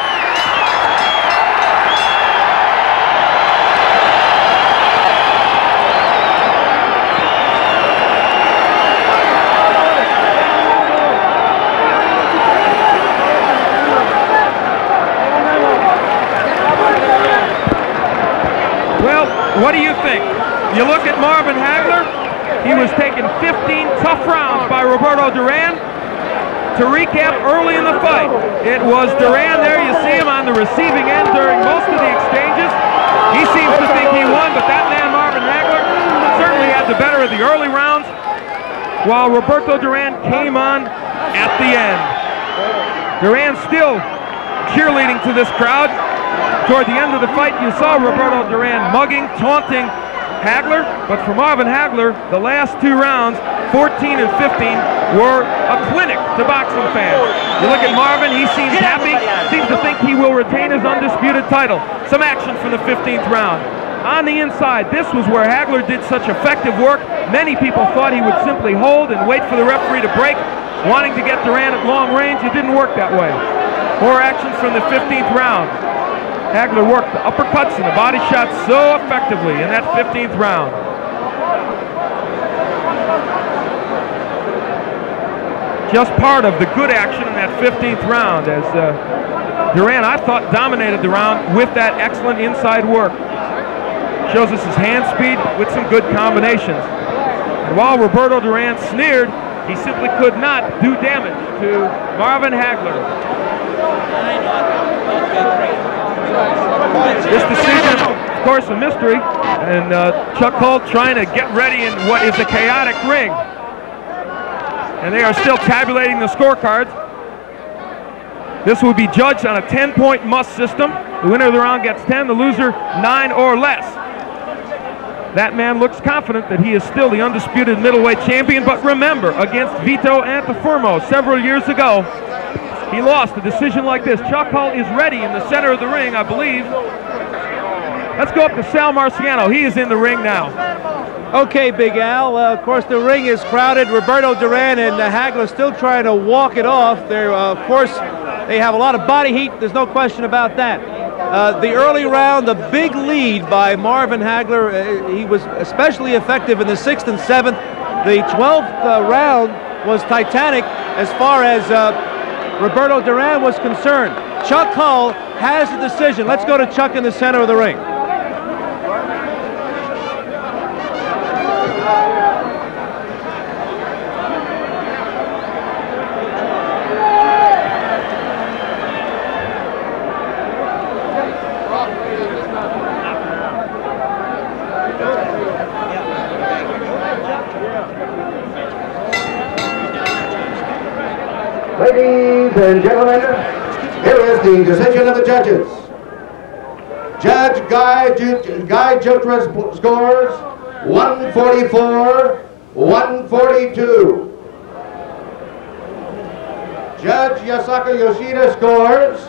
Well, what do you think? You look at Marvin Hagler. He was taking 15 tough rounds by Roberto Duran. To recap, early in the fight, it was Duran there. You see him on the receiving end during most of the exchanges. He seems to think he won, but that man, Marvin Hagler, certainly had the better of the early rounds, while Roberto Duran came on at the end. Duran still cheerleading to this crowd. Toward the end of the fight, you saw Roberto Duran mugging, taunting Hagler, but for Marvin Hagler, the last 2 rounds, 14 and 15 were a clinic to boxing fans. You look at Marvin, he seems happy, seems to think he will retain his undisputed title. Some action from the 15th round. On the inside, this was where Hagler did such effective work. Many people thought he would simply hold and wait for the referee to break, wanting to get Duran at long range. It didn't work that way. More action from the 15th round. Hagler worked the uppercuts and the body shots so effectively in that 15th round. Just part of the good action in that 15th round, as Duran, I thought, dominated the round with that excellent inside work. Shows us his hand speed with some good combinations. And while Roberto Duran sneered, he simply could not do damage to Marvin Hagler. This decision, of course, a mystery, and Chuck Hull trying to get ready in what is a chaotic ring. And they are still tabulating the scorecards. This will be judged on a 10-point must system. The winner of the round gets 10, the loser 9 or less. That man looks confident that he is still the undisputed middleweight champion, but remember, against Vito Antuofermo several years ago, he lost a decision like this. Chuck Hull is ready in the center of the ring, I believe. Let's go up to Sal Marciano. He is in the ring now. Okay, Big Al. Of course, the ring is crowded. Roberto Duran and Hagler still trying to walk it off. They're, of course, they have a lot of body heat. There's no question about that. The early round, the big lead by Marvin Hagler. He was especially effective in the 6th and 7th. The 12th round was titanic as far as Roberto Duran was concerned. Chuck Hull has the decision. Let's go to Chuck in the center of the ring. Ladies and gentlemen, here is the decision of the judges. Judge Guy Jutra's scores 144-142. Judge Yasaka Yoshida scores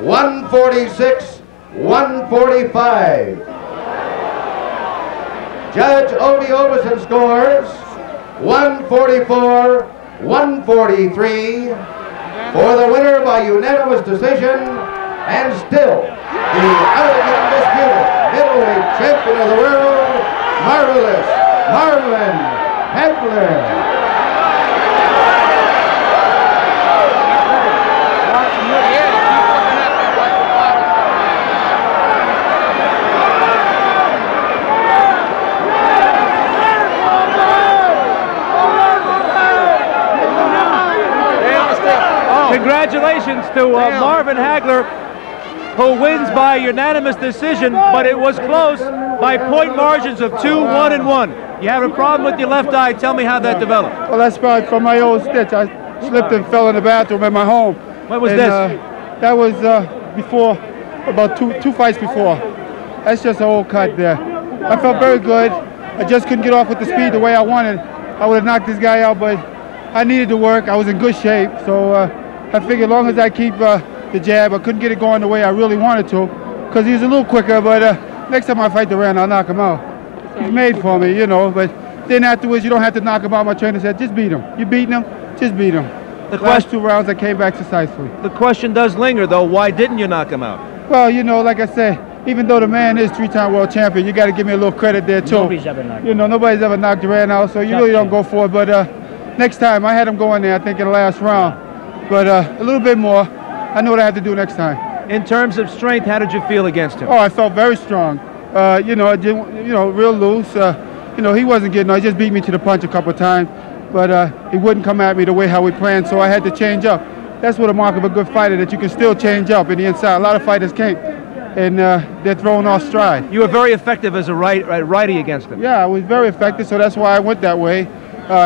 146-145. Judge Obi Oberson scores 144-143 for the winner by unanimous decision, and still the undisputed middleweight champion of the world, Marvelous Marvin Hagler. Congratulations to Marvin Hagler, who wins by unanimous decision, but it was close by point margins of 2-1 and 1. You have a problem with your left eye. Tell me how that developed. Well, that's probably from my old stitch. I slipped and fell in the bathroom at my home. When was this? That was before, about two fights before. That's just an old cut there. I felt very good. I just couldn't get off with the speed the way I wanted. I would have knocked this guy out, but I needed to work. I was in good shape, so I figured as long as I keep the jab, I couldn't get it going the way I really wanted to, because he was a little quicker, but next time I fight Duran, I'll knock him out. He's made for me, you know, but then afterwards, you don't have to knock him out. My trainer said, just beat him. You beating him, just beat him. The last 2 rounds, I came back decisively. The question does linger, though. Why didn't you knock him out? Well, you know, like I said, even though the man is 3-time world champion, you got to give me a little credit there, too. Nobody's ever knocked him. You know, nobody's ever knocked Duran out, so you really don't go for it, but next time, I had him going there, I think, in the last round. But a little bit more. I know what I have to do next time. In terms of strength, how did you feel against him? Oh, I felt very strong. You know, real loose. You know, he wasn't getting. He just beat me to the punch a couple of times, but he wouldn't come at me the way how we planned. So I had to change up. That's what a mark of a good fighter, that you can still change up in the inside. A lot of fighters can't, and they're thrown off stride. You were very effective as a righty against him. Yeah, I was very effective. So that's why I went that way.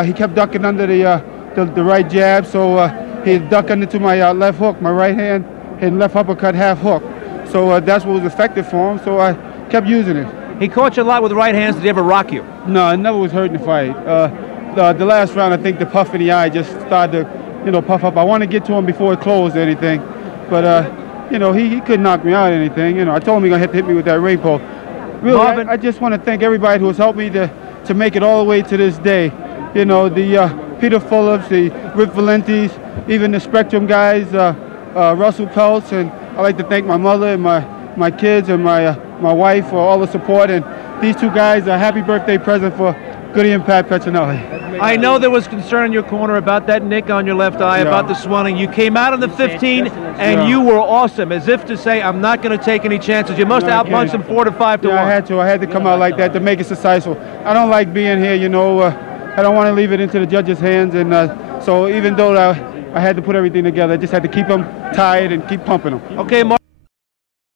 He kept ducking under the right jab, so. He'd duck into my left hook, my right hand, and left uppercut half hook. So that's what was effective for him, so I kept using it. He caught you a lot with right hands. Did he ever rock you? No, it never was hurting the fight. the last round, I think the puff in the eye just started to, puff up. I wanted to get to him before it closed or anything, but he couldn't knock me out or anything. I told him he gonna hit me with that ring pole. Really, I just want to thank everybody who has helped me to make it all the way to this day. The Peter Phillips, the Rip Valentes, even the Spectrum guys, Russell Peltz, and I'd like to thank my mother and my kids and my wife for all the support. And these two guys, a happy birthday present for Goody and Pat Petronelli. I know there was concern in your corner about that nick on your left eye, about the swelling. You came out in the 15, and you were awesome, as if to say, I'm not going to take any chances. You must have outpunched him 4 to 5 to 1. I had to come out like that to make it successful. I don't like being here, I don't want to leave it into the judges' hands, and so even though I had to put everything together, I just had to keep them tied and keep pumping them. Okay, Mark.